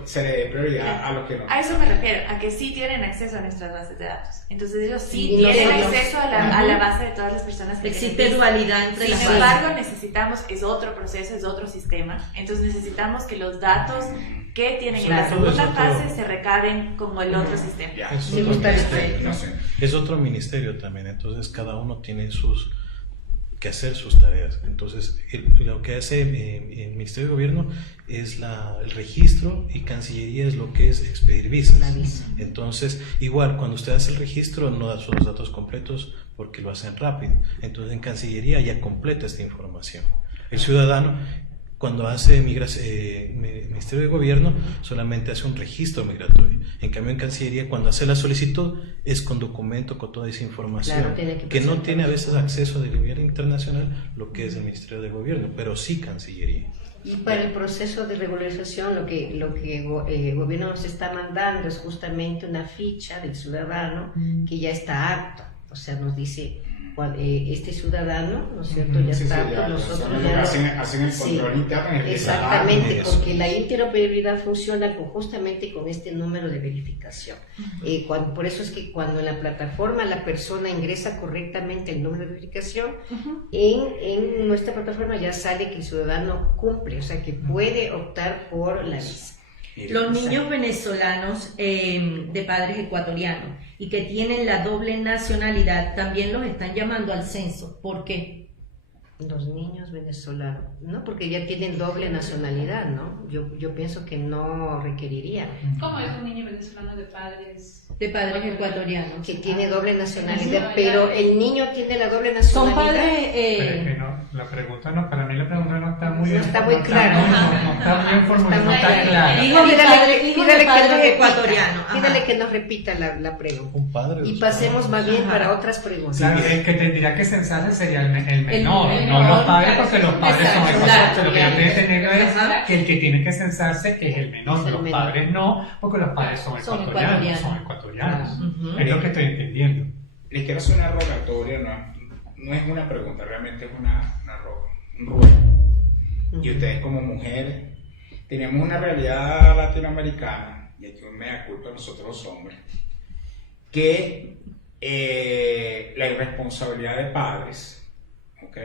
se le dé prioridad a los que no. A eso me refiero, a que sí tienen acceso a nuestras bases de datos. Entonces ellos sí Y tienen nosotros. acceso a la base de todas las personas que Existe tienen visa. dualidad entre Sin las embargo, bases. necesitamos, es otro proceso, es otro sistema. Entonces necesitamos que los datos que tienen en la Claro, segunda es otro- fase se recaben como el otro sistema. Ya. Es Me otro gusta ministerio. esto. No sé. Es otro ministerio también, entonces cada uno tiene que hacer sus tareas. Entonces, lo que hace el Ministerio de Gobierno es el registro, y Cancillería es lo que es expedir visas. La visa. Entonces, igual, cuando usted hace el registro, no da sus datos completos porque lo hacen rápido. Entonces, en Cancillería ya completa esta información. El ciudadano, cuando hace Ministerio de Gobierno, solamente hace un registro migratorio. En cambio, en Cancillería, cuando hace la solicitud, es con documento, con toda esa información, Claro, tiene que que no presentar. tiene a veces acceso del gobierno internacional, lo que es el Ministerio de Gobierno, pero sí Cancillería. Y para el proceso de regularización, lo que el gobierno nos está mandando es justamente una ficha del ciudadano que ya está apto. O sea, nos dice, este ciudadano, ¿no es cierto?, ya Sí, sí, está ya, apto, ya nosotros son- ya... hacen el Sí, control interno en el que exactamente, Eso. porque la interoperabilidad funciona justamente con este número de verificación. Por eso es que cuando en la plataforma la persona ingresa correctamente el número de verificación, en nuestra plataforma ya sale que el ciudadano cumple, o sea, que puede optar por la visa. Los niños venezolanos de padres ecuatorianos y que tienen la doble nacionalidad también los están llamando al censo. ¿Por qué? Los niños venezolanos, ¿no? Porque ya tienen doble nacionalidad, ¿no? Yo pienso que no requeriría. ¿Cómo es un niño venezolano de padres? De padres ecuatorianos. Que tiene doble nacionalidad, Nacionalidad. pero el niño tiene la doble Son nacionalidad. padres... Pero es que no, la pregunta no, para mí la pregunta no está muy No está muy clara. No está bien formulada, no muy está clara. clara. Hijos de padres ecuatorianos. Ajá. Pídale que nos repita la pregunta. Un padre. Y pasemos más bien Ajá. para otras preguntas. Claro, el que tendría que censarse sería el menor, El no menor, los padres, claro. porque los padres son Exacto, ecuatorianos. claro. Lo que yo estoy entendiendo es Ajá. que el que tiene que censarse es el menor, Es el los menor. padres no, porque los padres son Son ecuatorianos. ecuatorianos. Ujú. Es lo que estoy entendiendo. Les quiero hacer una rogatoria, no es una pregunta, realmente es un ruego. Y ustedes como mujeres, tenemos una realidad latinoamericana, y aquí me da culpa a nosotros los hombres, que la irresponsabilidad de padres, ¿ok?,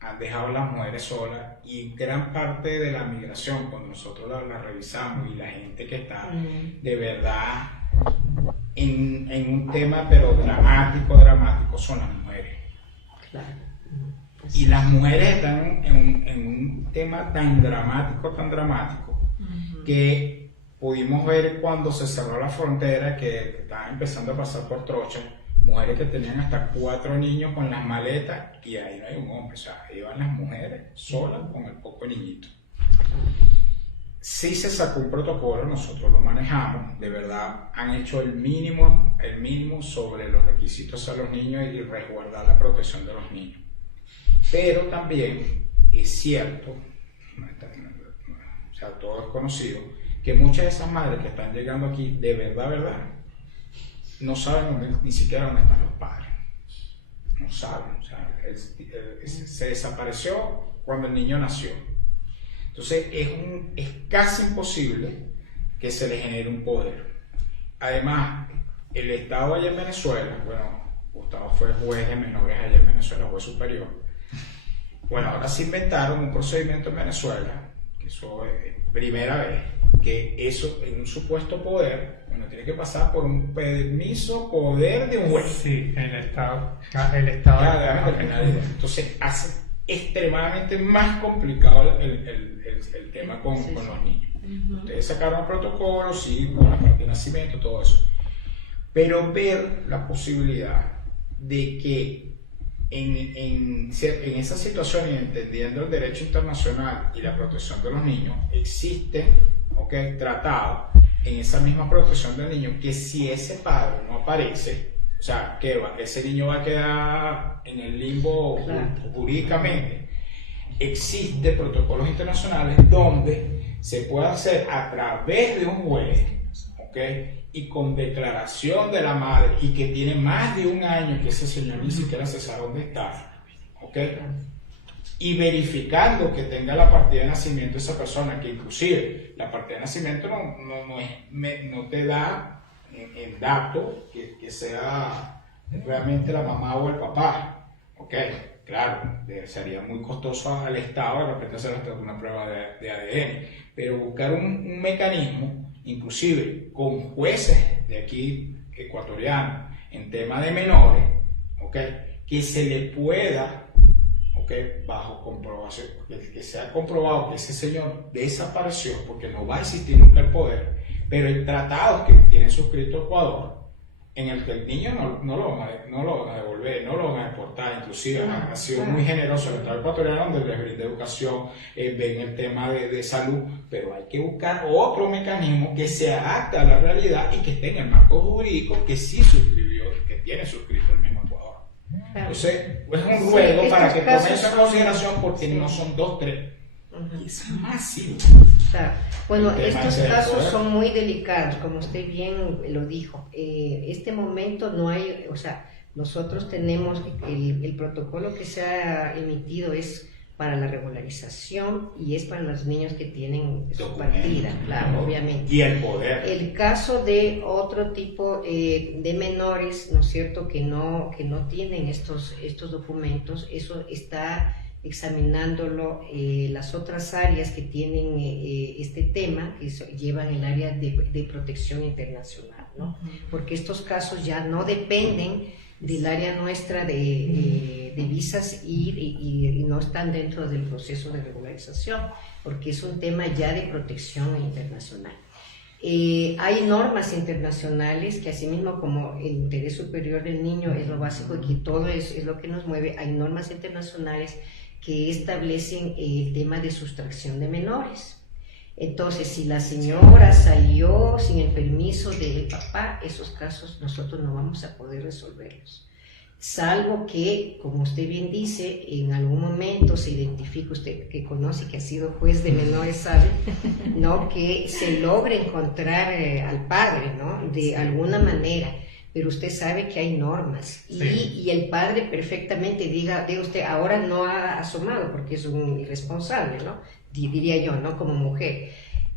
han dejado a las mujeres solas, y gran parte de la migración, cuando nosotros la revisamos, y la gente que está de verdad en un tema pero dramático, son las mujeres. Claro. Y las mujeres están en un tema tan dramático, que pudimos ver cuando se cerró la frontera, que estaban empezando a pasar por trochas, mujeres que tenían hasta 4 niños con las maletas y ahí no hay un hombre, o sea, iban las mujeres solas con el poco niñito. Sí se sacó un protocolo, nosotros lo manejamos, de verdad han hecho el mínimo sobre los requisitos a los niños y resguardar la protección de los niños. Pero también es cierto, o sea, todo es conocido, que muchas de esas madres que están llegando aquí, de verdad, no saben ni siquiera dónde están los padres. No saben, o sea, se desapareció cuando el niño nació. Entonces es casi imposible que se le genere un poder. Además, el Estado allá en Venezuela, bueno, Gustavo fue juez de menores allá en Venezuela, juez superior. Bueno, ahora se inventaron un procedimiento en Venezuela, que eso es primera vez, que eso en un supuesto poder, bueno, tiene que pasar por un permiso poder de un juez. Sí, el Estado. Entonces hace extremadamente más complicado el tema con los niños. Ustedes sacaron el protocolo, sí, con la parte de nacimiento, todo eso. Pero ver la posibilidad de que en esa situación y entendiendo el derecho internacional y la protección de los niños, existe tratado en esa misma protección del niño que si ese padre no aparece, o sea, ese niño va a quedar en el limbo jurídicamente. Existen protocolos internacionales donde se puede hacer a través de un juez, y con declaración de la madre y que tiene más de un año que ese señor ni siquiera se sabe dónde está, y verificando que tenga la partida de nacimiento esa persona, que inclusive la partida de nacimiento no te da en dato que sea realmente la mamá o el papá, claro, sería muy costoso al Estado de repente hacer hasta una prueba de ADN, pero buscar un mecanismo, inclusive con jueces de aquí ecuatorianos en tema de menores, que se le pueda, bajo comprobación, que sea comprobado que ese señor desapareció, porque no va a existir nunca el poder, pero el tratado que tiene suscrito Ecuador, en el que el niño no lo van a devolver, no lo van a deportar, inclusive ha sido muy generoso el Estado ecuatoriano donde les brinda educación, ven el tema de salud, pero hay que buscar otro mecanismo que se adapte a la realidad y que esté en el marco jurídico que sí suscribió, que tiene suscrito el mismo Ecuador. Entonces, es un ruego para que tomen esa consideración porque no son 2, 3. Es masivo. Bueno, estos casos son muy delicados, como usted bien lo dijo. Este momento no hay, o sea, nosotros tenemos el protocolo que se ha emitido es para la regularización y es para los niños que tienen su partida, claro, obviamente. Y el poder. El caso de otro tipo de menores, ¿no es cierto?, que no tienen estos documentos, eso está examinándolo las otras áreas que tienen este tema, que llevan el área de protección internacional, ¿no? Porque estos casos ya no dependen del área nuestra de visas y no están dentro del proceso de regularización, porque es un tema ya de protección internacional. Hay normas internacionales que asimismo como el interés superior del niño es lo básico y que todo es lo que nos mueve, hay normas internacionales que establecen el tema de sustracción de menores. Entonces, si la señora salió sin el permiso del papá, esos casos nosotros no vamos a poder resolverlos. Salvo que, como usted bien dice, en algún momento se identifica, usted que conoce, que ha sido juez de menores, sabe, ¿no?, que se logre encontrar al padre, ¿no?, de alguna manera. Pero usted sabe que hay normas y el padre perfectamente diga usted, ahora no ha asomado porque es un irresponsable, ¿no?, diría yo, ¿no?, como mujer.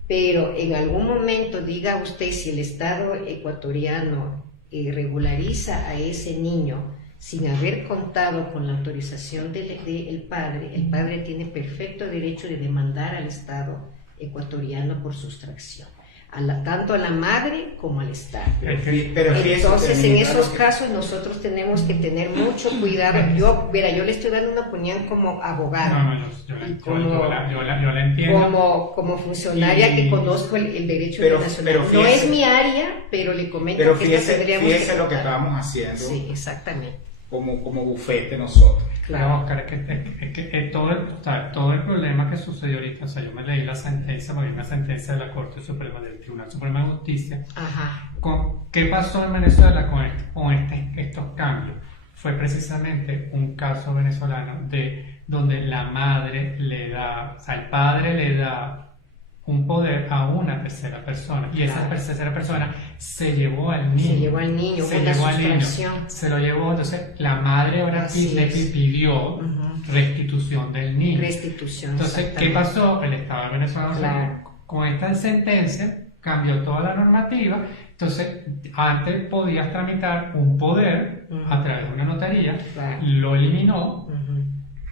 Pero en algún momento diga usted, si el Estado ecuatoriano regulariza a ese niño sin haber contado con la autorización del padre, el padre tiene perfecto derecho de demandar al Estado ecuatoriano por sustracción. tanto a la madre como al Estado. Pero fíjese, Entonces, en Terminita, esos que- casos nosotros tenemos que tener mucho cuidado. Yo le estoy dando una opinión como abogada. No, yo la entiendo. Como funcionaria Y- que conozco el derecho pero internacional. No fíjese- es mi área, pero le comento Pero que esto fíjese tendríamos lo que tratar. estábamos haciendo Sí, exactamente. como bufete nosotros. Claro, Oscar, es que todo el problema que sucedió ahorita, o sea, yo me leí la sentencia, porque hay una sentencia de la Corte Suprema, del Tribunal Supremo de Justicia. Ajá. ¿Qué pasó en Venezuela con estos cambios? Fue precisamente un caso venezolano donde la madre le da, o sea, el padre le da un poder a una tercera persona, y esa Claro. tercera persona se llevó al niño. Se llevó al niño, Se fue una llevó al niño, sustracción. se lo llevó, entonces la madre ahora Así le es. pidió Ujú. restitución del niño. Restitución. Entonces, ¿qué exactamente. pasó? El Estado venezolano Claro. con esta sentencia cambió toda la normativa. Entonces, antes podías tramitar un poder Ujú. a través de una notaría, Claro. lo eliminó, Ujú.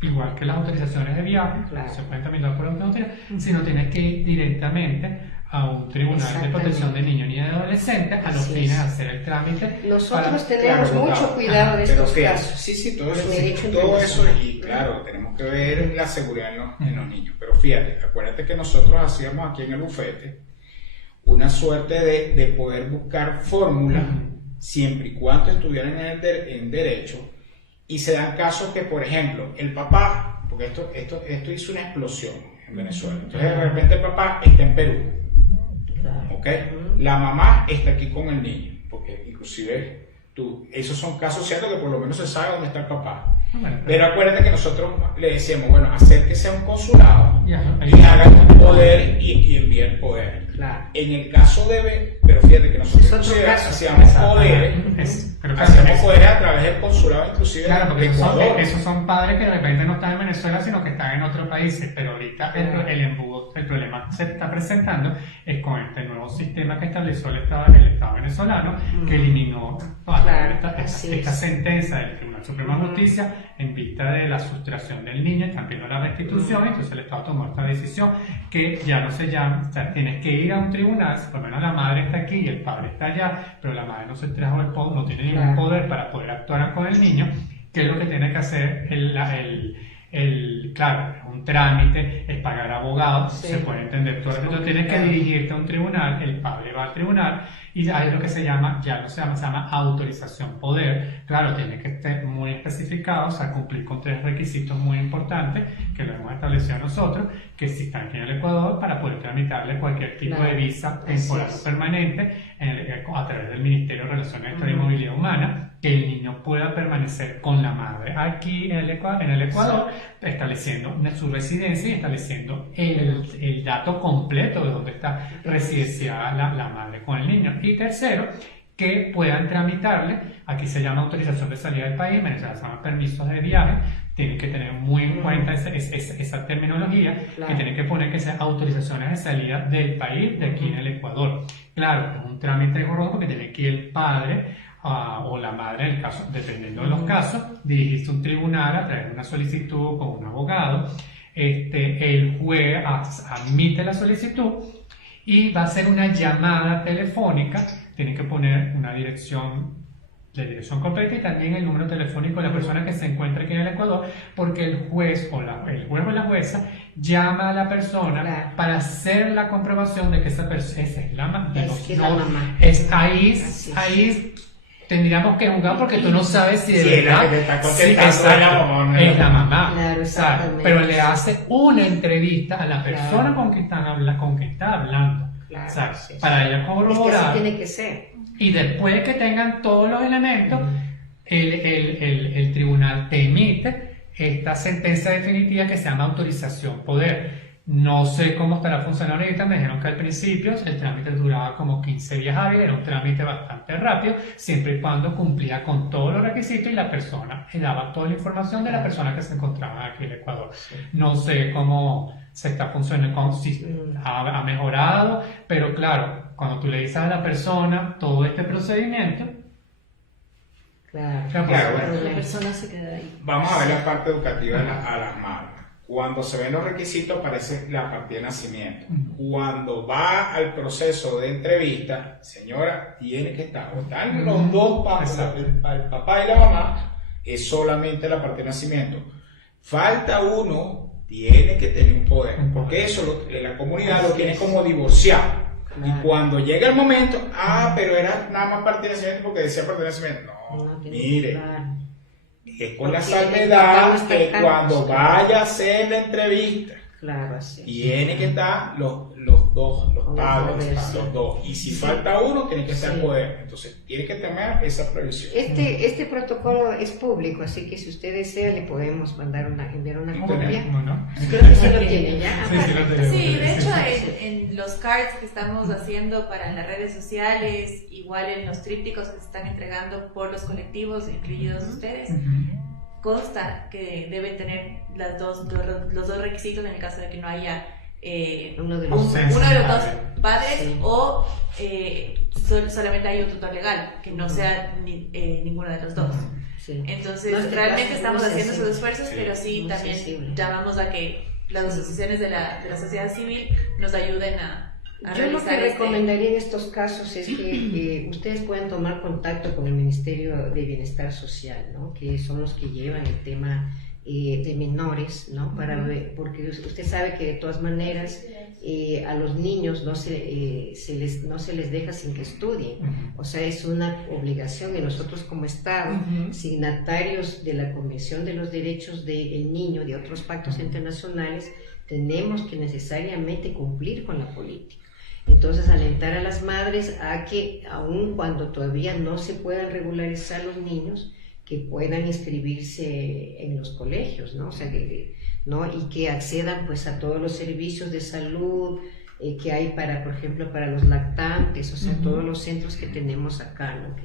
igual que las autorizaciones de viaje, Claro. se pueden tramitar por una notaría, sino tienes que ir directamente a un tribunal de Exactamente. protección de niños y de adolescentes a los Así fines es. de hacer el trámite. Nosotros para- tenemos Claro, mucho claro. cuidado de Pero estos fíjate, casos. sí, todo El eso, derecho todo eso, internacional. y claro, tenemos que ver la seguridad en los niños. Pero fíjate, acuérdate que nosotros hacíamos aquí en el bufete una suerte de poder buscar fórmulas siempre y cuando estuvieran en derecho, y se dan casos que, por ejemplo, el papá, porque esto hizo una explosión en Venezuela, entonces de repente el papá está en Perú, Claro. ¿ok? La mamá está aquí con el niño, porque inclusive esos son casos ciertos que por lo menos se sabe dónde está el papá. Bueno, Pero acuérdate que nosotros le decíamos, bueno, acérquese a un consulado Ya, y haga un poder y envíe el poder. Claro. En el caso pero fíjate que nosotros Es otro inclusive caso. hacíamos poderes, Pero claro, hacíamos es- poderes a través del consulado inclusive Claro, de porque Ecuador. esos son padres que de repente no están en Venezuela, sino que están en otros países. Pero ahorita el embudo, el problema que se está presentando es con este nuevo sistema que estableció el Estado venezolano, que eliminó Claro, esta así esta es. sentencia del Tribunal Supremo de Justicia en vista de la sustracción del niño y también de la restitución. Entonces el Estado tomó esta decisión que ya no se llama, o sea, tienes que ir a un tribunal, por lo menos la madre está aquí y el padre está allá, pero la madre no se trajo no tiene ningún Claro. poder para poder actuar con el niño. ¿Qué es lo que tiene que hacer claro, es un trámite, es pagar abogados, Sí. se puede entender todo. Es Entonces tienes que complicado. dirigirte a un tribunal, el padre va al tribunal y hay lo que se llama, se llama autorización poder. Claro, tiene que estar muy especificado, o sea, cumplir con 3 requisitos muy importantes que lo hemos establecido nosotros, que si están aquí en el Ecuador para poder tramitarle cualquier tipo Claro, de visa así temporal es. o permanente a través del Ministerio de Relaciones Exteriores y Movilidad Humana, que el niño pueda permanecer con la madre aquí en el Ecuador, estableciendo su residencia y estableciendo el dato completo de dónde está residenciada la madre con el niño. Y tercero, que puedan tramitarle, aquí se llama autorización de salida del país, en Venezuela se llama permisos de viaje, tienen que tener muy en cuenta esa terminología, Claro. que tienen que poner que sean autorizaciones de salida del país, de aquí en el Ecuador. Claro, es un trámite engorroso porque tiene que ir el padre o la madre, en el caso, dependiendo de los casos, dirigirse a un tribunal a través de una solicitud con un abogado. El juez admite la solicitud y va a hacer una llamada telefónica. Tienen que poner una dirección completa y también el número telefónico de la persona que se encuentra aquí en el Ecuador, porque el juez o la jueza llama a la persona Claro. para hacer la comprobación de que esa persona es la mamá. Es la mamá. Ahí tendríamos que juzgar porque tú no sabes si de Sí, verdad la que te está contestando exacto, es la mamá, no es la mamá. Claro, O sea, exactamente. pero le hace una entrevista a la persona Claro. con que está hablando. Claro, O sea, así es. para ella Es que corroborar. así tiene que ser. Y después que tengan todos los elementos, el tribunal te emite esta sentencia definitiva que se llama autorización poder. No sé cómo estará funcionando ahorita, me dijeron que al principio el trámite duraba como 15 días hábiles, era un trámite bastante rápido, siempre y cuando cumplía con todos los requisitos y la persona daba toda la información de la persona que se encontraba aquí en el Ecuador. No sé cómo se está funcionando, si ha mejorado, pero claro, cuando tú le dices a la persona todo este procedimiento, Claro. Claro, Claro, bueno. La persona se queda ahí. Vamos a ver la parte educativa a las madres. Cuando se ven los requisitos aparece la partida de nacimiento. Cuando va al proceso de entrevista, señora, tiene que estar, o están los dos padres, el papá y la mamá, es solamente la partida de nacimiento. Falta uno, tiene que tener un poder, porque eso la comunidad lo tiene como divorciado. Y cuando llega el momento, pero era nada más partida de nacimiento porque decía partida de nacimiento. No, mire. Es con la salvedad que cuando vaya a hacer la entrevista, tiene que estar los padres, los dos. Y si falta uno, tiene que estar poder. Entonces, tiene que tener esa previsión. Este protocolo es público, así que si usted desea, le podemos enviar una copia. Creo que sí lo tiene ya. Sí, de hecho, en los cards que estamos haciendo para las redes sociales, igual en los trípticos que se están entregando por los colectivos, incluidos ustedes, consta que deben tener los dos requisitos en el caso de que no haya uno de los dos padres o solamente hay un tutor legal, que no sea ninguno de los dos. Entonces, realmente estamos haciendo esos esfuerzos, pero sí también llamamos a que las asociaciones de la sociedad civil nos ayuden a yo lo que recomendaría en estos casos es que ustedes puedan tomar contacto con el Ministerio de Bienestar Social, ¿no? Que son los que llevan el tema de menores, ¿no? Porque usted sabe que de todas maneras a los niños no se les deja sin que estudien. O sea, es una obligación y nosotros como Estado, signatarios de la Convención de los Derechos del Niño, de otros pactos internacionales, tenemos que necesariamente cumplir con la política. Entonces, alentar a las madres a que, aun cuando todavía no se puedan regularizar los niños, que puedan inscribirse en los colegios, ¿no? O sea, y que accedan pues a todos los servicios de salud que hay para, por ejemplo, para los lactantes, o sea, todos los centros que tenemos acá, ¿no?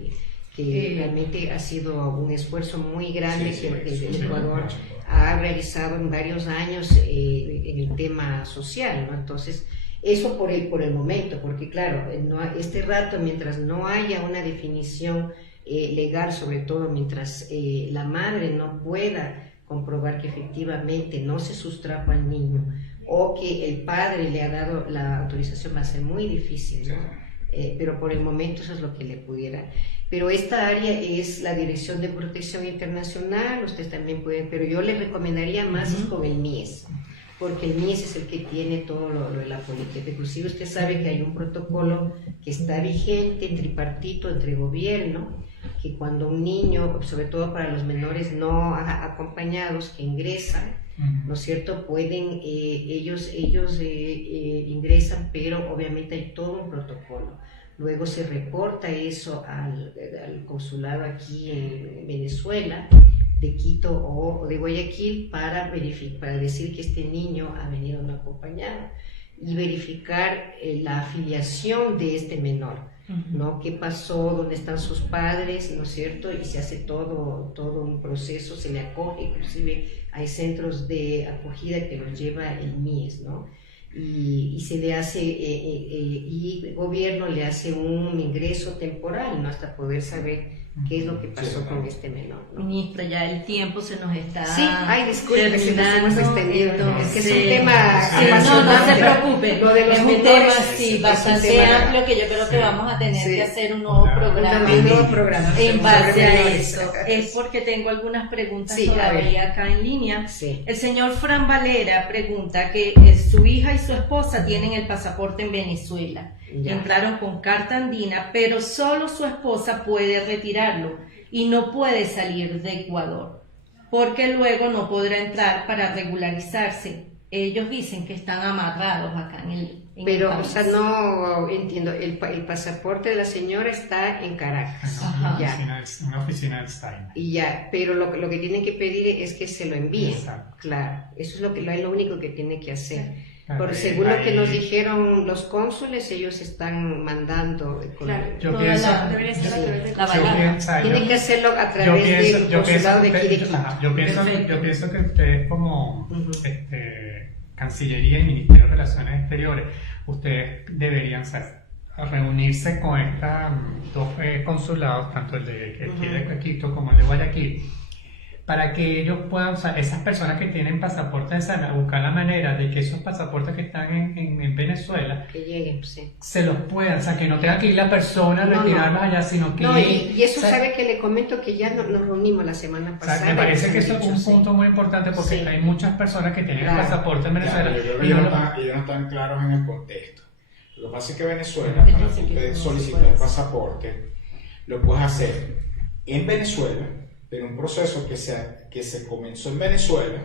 Que realmente ha sido un esfuerzo muy grande que el Ecuador ha realizado en varios años en el tema social, ¿no? Entonces, eso por el momento, porque claro, este rato, mientras no haya una definición legal, sobre todo mientras la madre no pueda comprobar que efectivamente no se sustrajo al niño o que el padre le ha dado la autorización, va a ser muy difícil, ¿no? Pero por el momento eso es lo que le pudiera. Pero esta área es la Dirección de Protección Internacional, ustedes también pueden, pero yo les recomendaría más con el MIES, porque el MIES es el que tiene todo lo de la política. Inclusive usted sabe que hay un protocolo que está vigente, tripartito, entre gobierno, que cuando un niño, sobre todo para los menores no acompañados que ingresan, ¿no es cierto? Pueden, ellos ingresan, pero obviamente hay todo un protocolo. Luego se reporta eso al consulado aquí en Venezuela, de Quito o de Guayaquil, para decir que este niño ha venido no acompañado y verificar la afiliación de este menor, ¿no? ¿Qué pasó? ¿Dónde están sus padres? ¿No es cierto? Y se hace todo un proceso, se le acoge, inclusive hay centros de acogida que los lleva el MIES, ¿no? Y se le hace, y el gobierno le hace un ingreso temporal, ¿no? Hasta poder saber qué es lo que pasó con este menor, ¿no? Ministra, ya el tiempo se nos está disculpe si nos hemos extendido, es que es un tema no se preocupe, lo de los es un tema bastante tema amplio que yo creo que vamos a tener que hacer un nuevo programa en base a eso. Es porque tengo algunas preguntas todavía acá en línea. El señor Fran Valera pregunta que su hija y su esposa tienen el pasaporte en Venezuela. Entraron con carta andina, pero solo su esposa puede retirarlo y no puede salir de Ecuador, porque luego no podrá entrar para regularizarse. Ellos dicen que están amarrados acá en el Pero, país. o sea, no entiendo, el pasaporte de la señora está en Caracas. Una oficina del STAIN. Y ya, pero lo que tienen que pedir es que se lo envíen. Exacto. Claro, eso es lo único que tiene que hacer. Por según lo que nos dijeron los cónsules, ellos están mandando. Yo pienso tienen que hacerlo a través del consulado de aquí de Quito. Yo pienso que ustedes como Cancillería y Ministerio de Relaciones Exteriores, ustedes deberían reunirse con estos dos consulados, tanto el de aquí de Quito como el de Guayaquil, para que ellos puedan, o sea, esas personas que tienen pasaportes de Saime, buscar la manera de que esos pasaportes que están en Venezuela que lleguen, sí. se los puedan, o sea, que no tenga que ir la persona a retirarlos allá, sino que... No, y eso, o sea, sabe que le comento que ya nos reunimos la semana o pasada. sea, me parece que eso es un sí. punto muy importante porque Sí. hay muchas personas que tienen Claro. el pasaporte en Venezuela. Claro, yo creo que y ellos no no, lo- ellos no están claros en el contexto. Lo que pasa es que Venezuela, Él para dice que usted no se solicitar puede el hacer. pasaporte, lo puedes hacer en Venezuela, pero un proceso que se comenzó en Venezuela,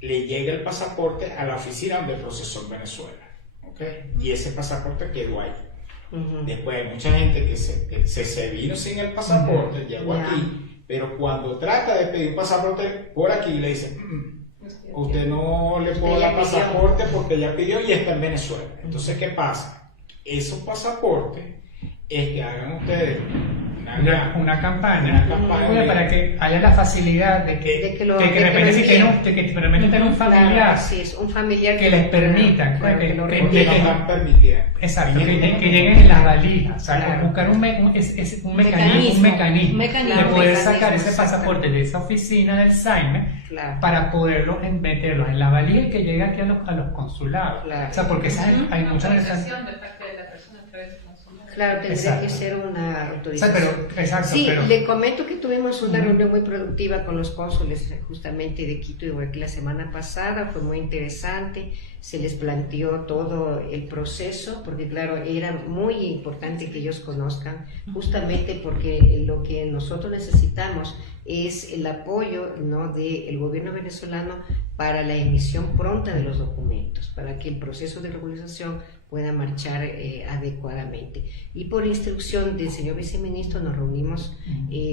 le llega el pasaporte a la oficina donde procesó en Venezuela, ¿ok? Y ese pasaporte quedó ahí. Ujú. Después hay mucha gente que se vino sin el pasaporte, llegó Ya. aquí, pero cuando trata de pedir un pasaporte por aquí, le dicen, usted no le puedo ya dar pidió. pasaporte porque ya pidió y está en Venezuela. Entonces, ¿qué pasa? Esos pasaportes es que hagan ustedes una campaña, una campaña oye, para que haya la facilidad de que, De que lo- de que de de que repente lo si tienen, envíen. de que de repente tengan un Claro, familiar sí, es un familiar que les permita, claro, que- lo que- requiera. porque no están permitiendo. exacto, que lleguen en las valijas, o sea, Claro. buscar un mecanismo de Mecanismo. poder sacar ese Exactamente. pasaporte de esa oficina del Saime Claro. para poderlos meterlos en la valija y que llegue aquí a los consulados. Claro. O sea, porque hay Una muchas autorización de parte de la persona a través del consulado. Claro, tendría Exacto. que ser una O sea, autorización. exacto, Sí, pero le comento que tuvimos una reunión muy productiva con los cónsules justamente de Quito y Guayaquil la semana pasada, fue muy interesante, se les planteó todo el proceso, porque claro, era muy importante que ellos conozcan, justamente porque lo que nosotros necesitamos es el apoyo, ¿no?, del gobierno venezolano para la emisión pronta de los documentos, para que el proceso de regularización pueda marchar adecuadamente. Y por instrucción del señor viceministro nos reunimos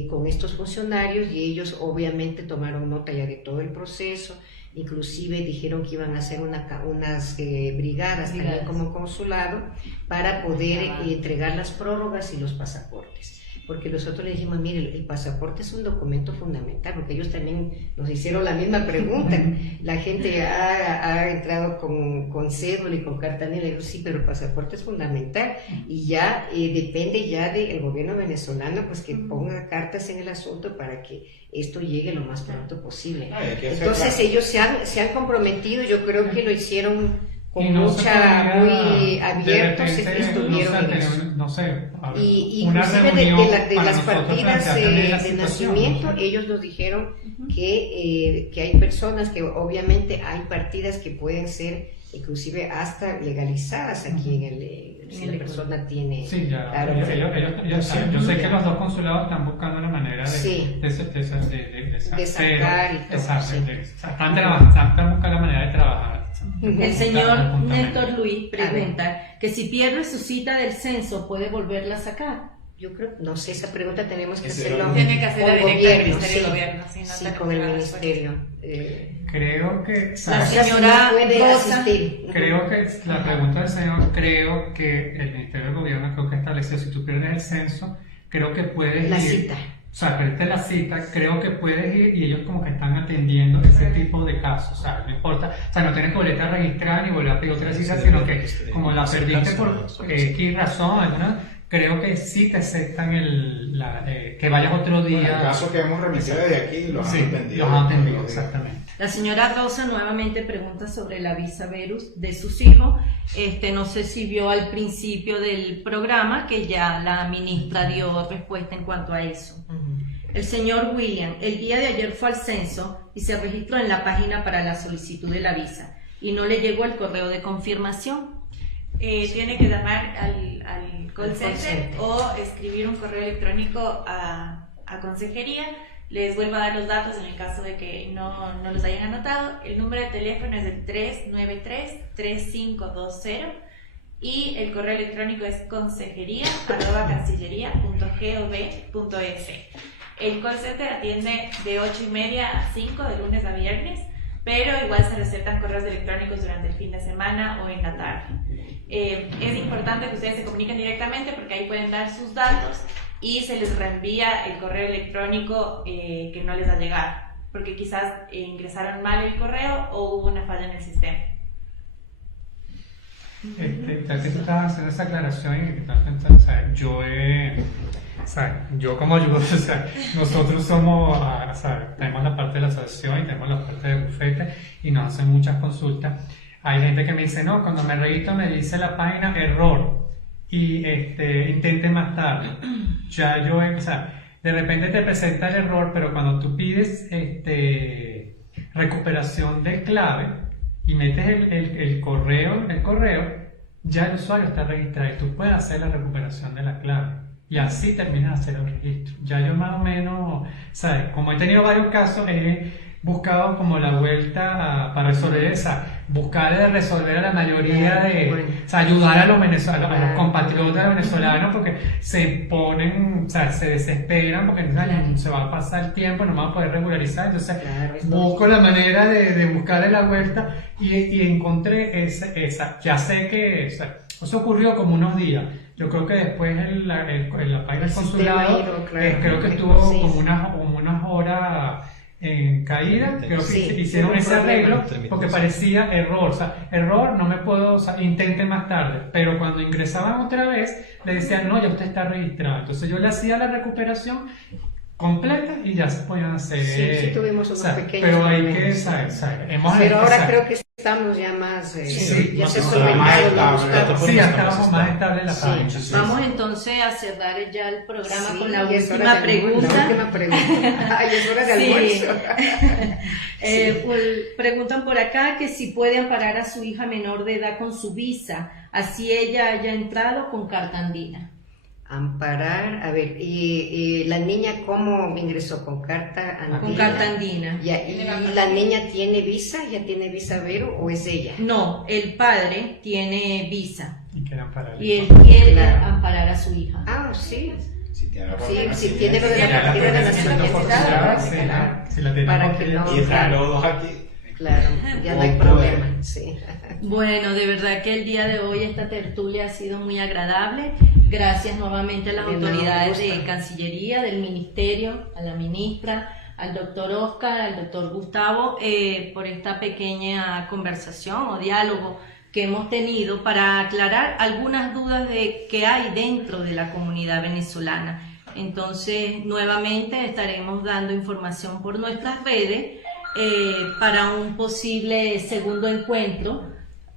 con estos funcionarios y ellos obviamente tomaron nota ya de todo el proceso, inclusive dijeron que iban a hacer unas brigadas también como consulado para poder entregar las prórrogas y los pasaportes. Porque nosotros le dijimos, mire, el pasaporte es un documento fundamental, porque ellos también nos hicieron la misma pregunta. La gente ha entrado con cédula y con carta negra, y digo, sí, pero el pasaporte es fundamental y ya depende ya del gobierno venezolano, pues que ponga cartas en el asunto para que esto llegue lo más pronto posible. Hay que hacer Entonces claro. ellos se han comprometido, yo creo que lo hicieron con y no se mucha, podría, muy de abiertos, repente, estuvieron en tener eso. no sé, Y una inclusive reunión de para las nosotros partidas plantear también la de situación, nacimiento, ¿no? ellos nos dijeron que hay personas que obviamente hay partidas que pueden ser inclusive hasta legalizadas aquí si la persona tiene... Sí, ya. Claro, Ellos saben. Yo sé que los dos consulados están buscando la manera de, Sí. de sacar y todo, exacto, sí. están buscando la manera de trabajar. El señor Conjuntamente. Néstor Luis pregunta que si pierde su cita del censo, ¿puede volverla a sacar? Yo creo, no sé, esa pregunta tenemos que Ese hacerlo era- Tiene que hacerla con directa al gobierno, Ministerio de sí. Gobierno, sí, no Sí, tenemos con el la respuesta. ministerio. Creo que, La ¿sabes? señora puede Rosa, asistir. Creo que la pregunta del señor, creo que el Ministerio de Gobierno creo que estableció, si tú pierdes el censo, creo que puedes La ir, cita. o sea, perdiste la cita, creo que puedes ir y ellos como que están atendiendo ese tipo de casos, o sea, no importa, o sea, no tienes que volverte a registrar ni volver a pedir otra cita, sino que como la perdiste por X razón, alguna, creo que sí te aceptan que vayas otro Bueno, día. el caso que hemos remitido desde aquí los Sí, han atendido. los han atendido, exactamente. la señora Rosa nuevamente pregunta sobre la visa Verus de sus hijos. No sé si vio al principio del programa que ya la ministra dio respuesta en cuanto a eso. El señor William, el día de ayer fue al censo y se registró en la página para la solicitud de la visa y no le llegó el correo de confirmación. Tiene que llamar al call Al call center center. o escribir un correo electrónico a consejería. Les vuelvo a dar los datos en el caso de que no los hayan anotado. El número de teléfono es el 393-3520 y el correo electrónico es consejería@cancillería.gov.es. El call center atiende de 8:30 a 5 de lunes a viernes, pero igual se recetan correos electrónicos durante el fin de semana o en la tarde. Es importante que ustedes se comuniquen directamente porque ahí pueden dar sus datos y se les reenvía el correo electrónico que no les ha llegado, porque quizás ingresaron mal el correo o hubo una falla en el sistema. Ya que tú estabas haciendo esa aclaración y que estás pensando, o sea, yo he O sea, yo como ayudo, o sea, nosotros somos, o sea, tenemos la parte de la asociación y tenemos la parte de bufete y nos hacen muchas consultas. Hay gente que me dice, no, cuando me registro me dice la página error y intente más tarde. Ya yo, o sea, de repente te presenta el error, pero cuando tú pides recuperación de clave y metes el correo, ya el usuario está registrado y tú puedes hacer la recuperación de la clave. Y así terminas de hacer el registro. Ya yo más o menos, ¿sabes? Como he tenido varios casos, he buscado como la vuelta para resolver buscar de resolver a la mayoría o sea, ayudar a los venezolanos, a los compatriotas venezolanos, porque se ponen, o sea, se desesperan porque se va a pasar el tiempo, no van a poder regularizar. Entonces, busco la manera de buscarle la vuelta y encontré esa. Ya sé que, o sea, eso ocurrió como unos días. Yo creo que después en la página del consulado, creo que estuvo como unas horas en caída, creo que hicieron ese arreglo porque parecía error, o sea, error, no me puedo, o sea, intente más tarde, pero cuando ingresaban otra vez, le decían, no, ya usted está registrado. Entonces yo le hacía la recuperación completa y ya se podían hacer. Sí, tuvimos unos pequeños. Pero hay que saber, pero ahora creo que estamos ya más. Ya se ya estábamos más estables en la página. Vamos entonces a cerrar ya el programa con la última pregunta. Ay, es hora de almuerzo. Preguntan por acá que si puede amparar a su hija menor de edad con su visa, así ella haya entrado con carta andina. Amparar, a ver, y la niña cómo ingresó, con carta andina. Con carta andina. Ya, ¿y la niña tiene visa? ¿Ya tiene visa Vero o es ella? No, el padre tiene visa. Y quiere amparar. Y él quiere amparar a su hija. Ah, sí. Si tiene lo de la partida de nacionalidad. Si la tiene para que no. Y están los dos aquí. Claro, ya no hay problema. Sí. Bueno, de verdad que el día de hoy esta tertulia ha sido muy agradable. Gracias nuevamente a las autoridades de Cancillería, del Ministerio, a la ministra, al doctor Oscar, al doctor Gustavo, por esta pequeña conversación o diálogo que hemos tenido para aclarar algunas dudas que hay dentro de la comunidad venezolana. Entonces, nuevamente estaremos dando información por nuestras redes para un posible segundo encuentro,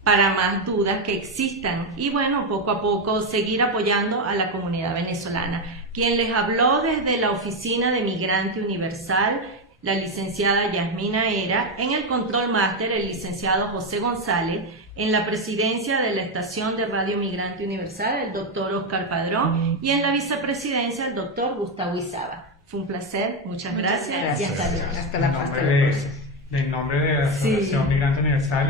para más dudas que existan y bueno, poco a poco seguir apoyando a la comunidad venezolana. Quien les habló desde la Oficina de Migrante Universal, la licenciada Yasmina Era, en el Control Máster el licenciado José González, en la presidencia de la estación de Radio Migrante Universal el doctor Oscar Padrón y en la vicepresidencia el doctor Gustavo Izaba. Fue un placer, muchas gracias. Y hasta luego. Hasta la próxima. En nombre de la Asociación Migrante Universal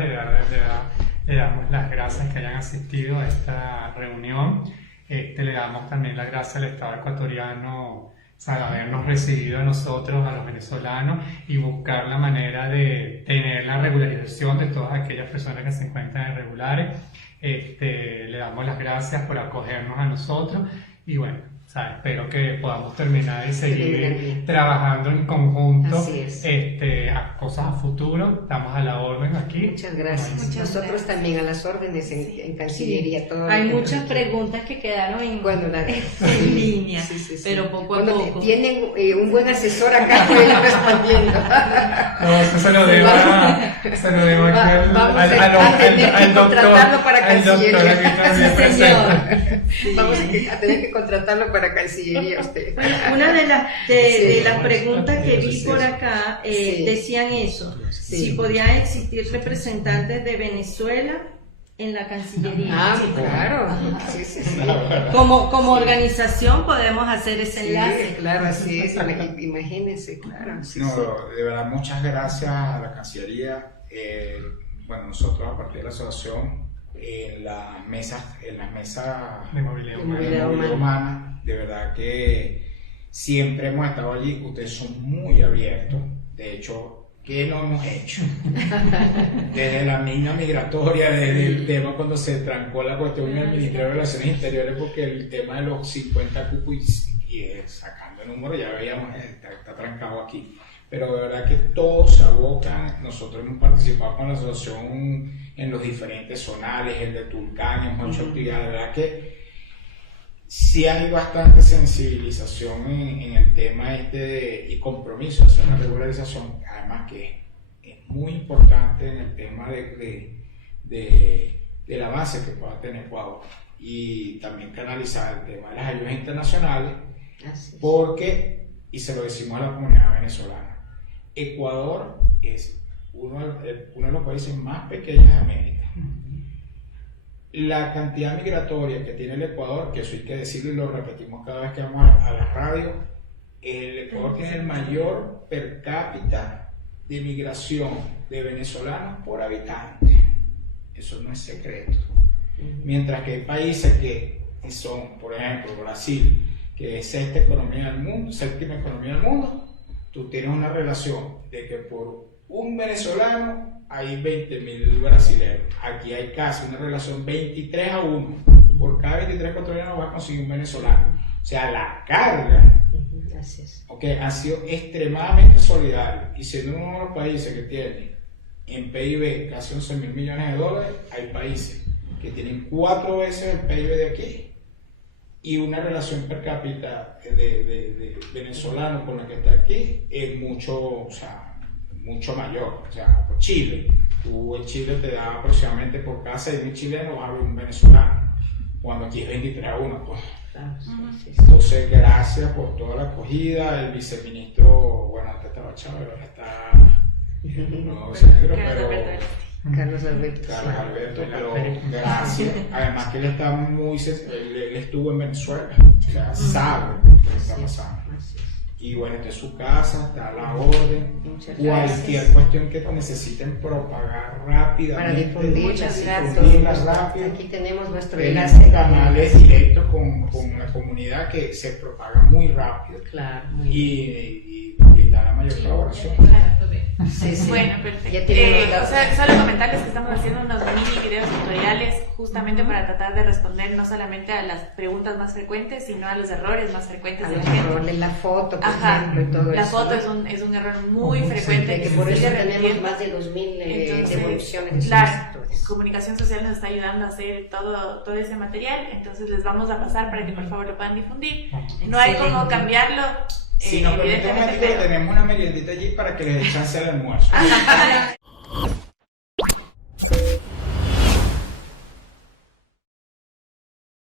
le damos las gracias que hayan asistido a esta reunión. Le damos también las gracias al Estado ecuatoriano por habernos recibido a nosotros, a los venezolanos, y buscar la manera de tener la regularización de todas aquellas personas que se encuentran irregulares. Le damos las gracias por acogernos a nosotros y bueno, espero que podamos terminar y seguir trabajando en conjunto a cosas a futuro. Estamos a la orden aquí. Muchas gracias. Nosotros también a las órdenes en Cancillería. Sí. Todo hay muchas preguntas que quedaron en línea, pero poco a poco. Tienen un buen asesor acá que ir respondiendo. No, eso se lo debo al doctor. Contratarlo para Cancillería. Sí, vamos a tener que contratarlo para Cancillería usted. Una de las preguntas que vi por acá decían eso, si podían existir representantes de Venezuela en la Cancillería. Ah, claro. Como organización podemos hacer ese enlace. Sí, claro, así es. Imagínense, claro. De verdad, muchas gracias a la Cancillería. Bueno, nosotros a partir de la asociación, en las mesas de movilidad humana, de verdad que siempre hemos estado allí. Ustedes son muy abiertos. De hecho, ¿qué no hemos hecho? Desde la misma migratoria, desde el tema cuando se trancó la cuestión en el Ministerio de Relaciones Interiores, porque el tema de los 50 cupos y sacando el número ya veíamos, está trancado aquí. Pero de verdad que todos se abocan. Nosotros hemos participado con la asociación en los diferentes zonales, el de Tulcán, hemos hecho actividades. De verdad que sí hay bastante sensibilización en el tema y compromiso hacia la regularización, además que es muy importante en el tema del avance que pueda tener Ecuador, y también canalizar el tema de las ayudas internacionales, porque, y se lo decimos a la comunidad venezolana, Ecuador es uno de los países más pequeños de América. La cantidad migratoria que tiene el Ecuador, que eso hay que decirlo y lo repetimos cada vez que vamos a la radio, el Ecuador tiene el mayor per cápita de migración de venezolanos por habitante. Eso no es secreto. Mientras que hay países que son, por ejemplo, Brasil, que es séptima economía del mundo, tú tienes una relación de que por un venezolano hay 20.000 brasileños. Aquí hay casi una relación 23-1. Por cada 23 ecuatorianos va a conseguir un venezolano. O sea, la carga ha sido extremadamente solidaria. Y siendo uno de los países que tiene en PIB casi 11.000 millones de dólares, hay países que tienen 4 veces el PIB de aquí y una relación per cápita de venezolano con la que está aquí es mucho mayor. O sea, por Chile, tú en Chile te da aproximadamente por cada 6.000 chilenos vas a ver un venezolano, cuando aquí es 23-1. Pues. Entonces, gracias por toda la acogida. El viceministro, bueno, antes estaba Chávez, ahora está, no sé, pero Carlos Alberto, pero gracias. Además que él está él estuvo en Venezuela, o sea, sabe lo que está pasando. Y bueno, esta es su casa, está a la orden. Cualquier cuestión que necesiten propagar rápidamente, para difundirla rápido. Aquí tenemos nuestro enlace. Canales directos con la comunidad que se propaga muy rápido. Claro, y brindar la mayor colaboración. Bueno, perfecto. Solo comentarles que estamos haciendo unos mini videos tutoriales justamente para tratar de responder no solamente a las preguntas más frecuentes, sino a los errores más frecuentes de la gente. Error de la foto, por ejemplo, y todo la eso, foto es un error muy frecuente. Que por eso tenemos más de 2.000 devoluciones. La comunicación social nos está ayudando a hacer todo ese material, entonces les vamos a pasar para que por favor lo puedan difundir. No hay como cambiarlo. Si nos permiten, tenemos una meriendita allí para que les dé chance al almuerzo.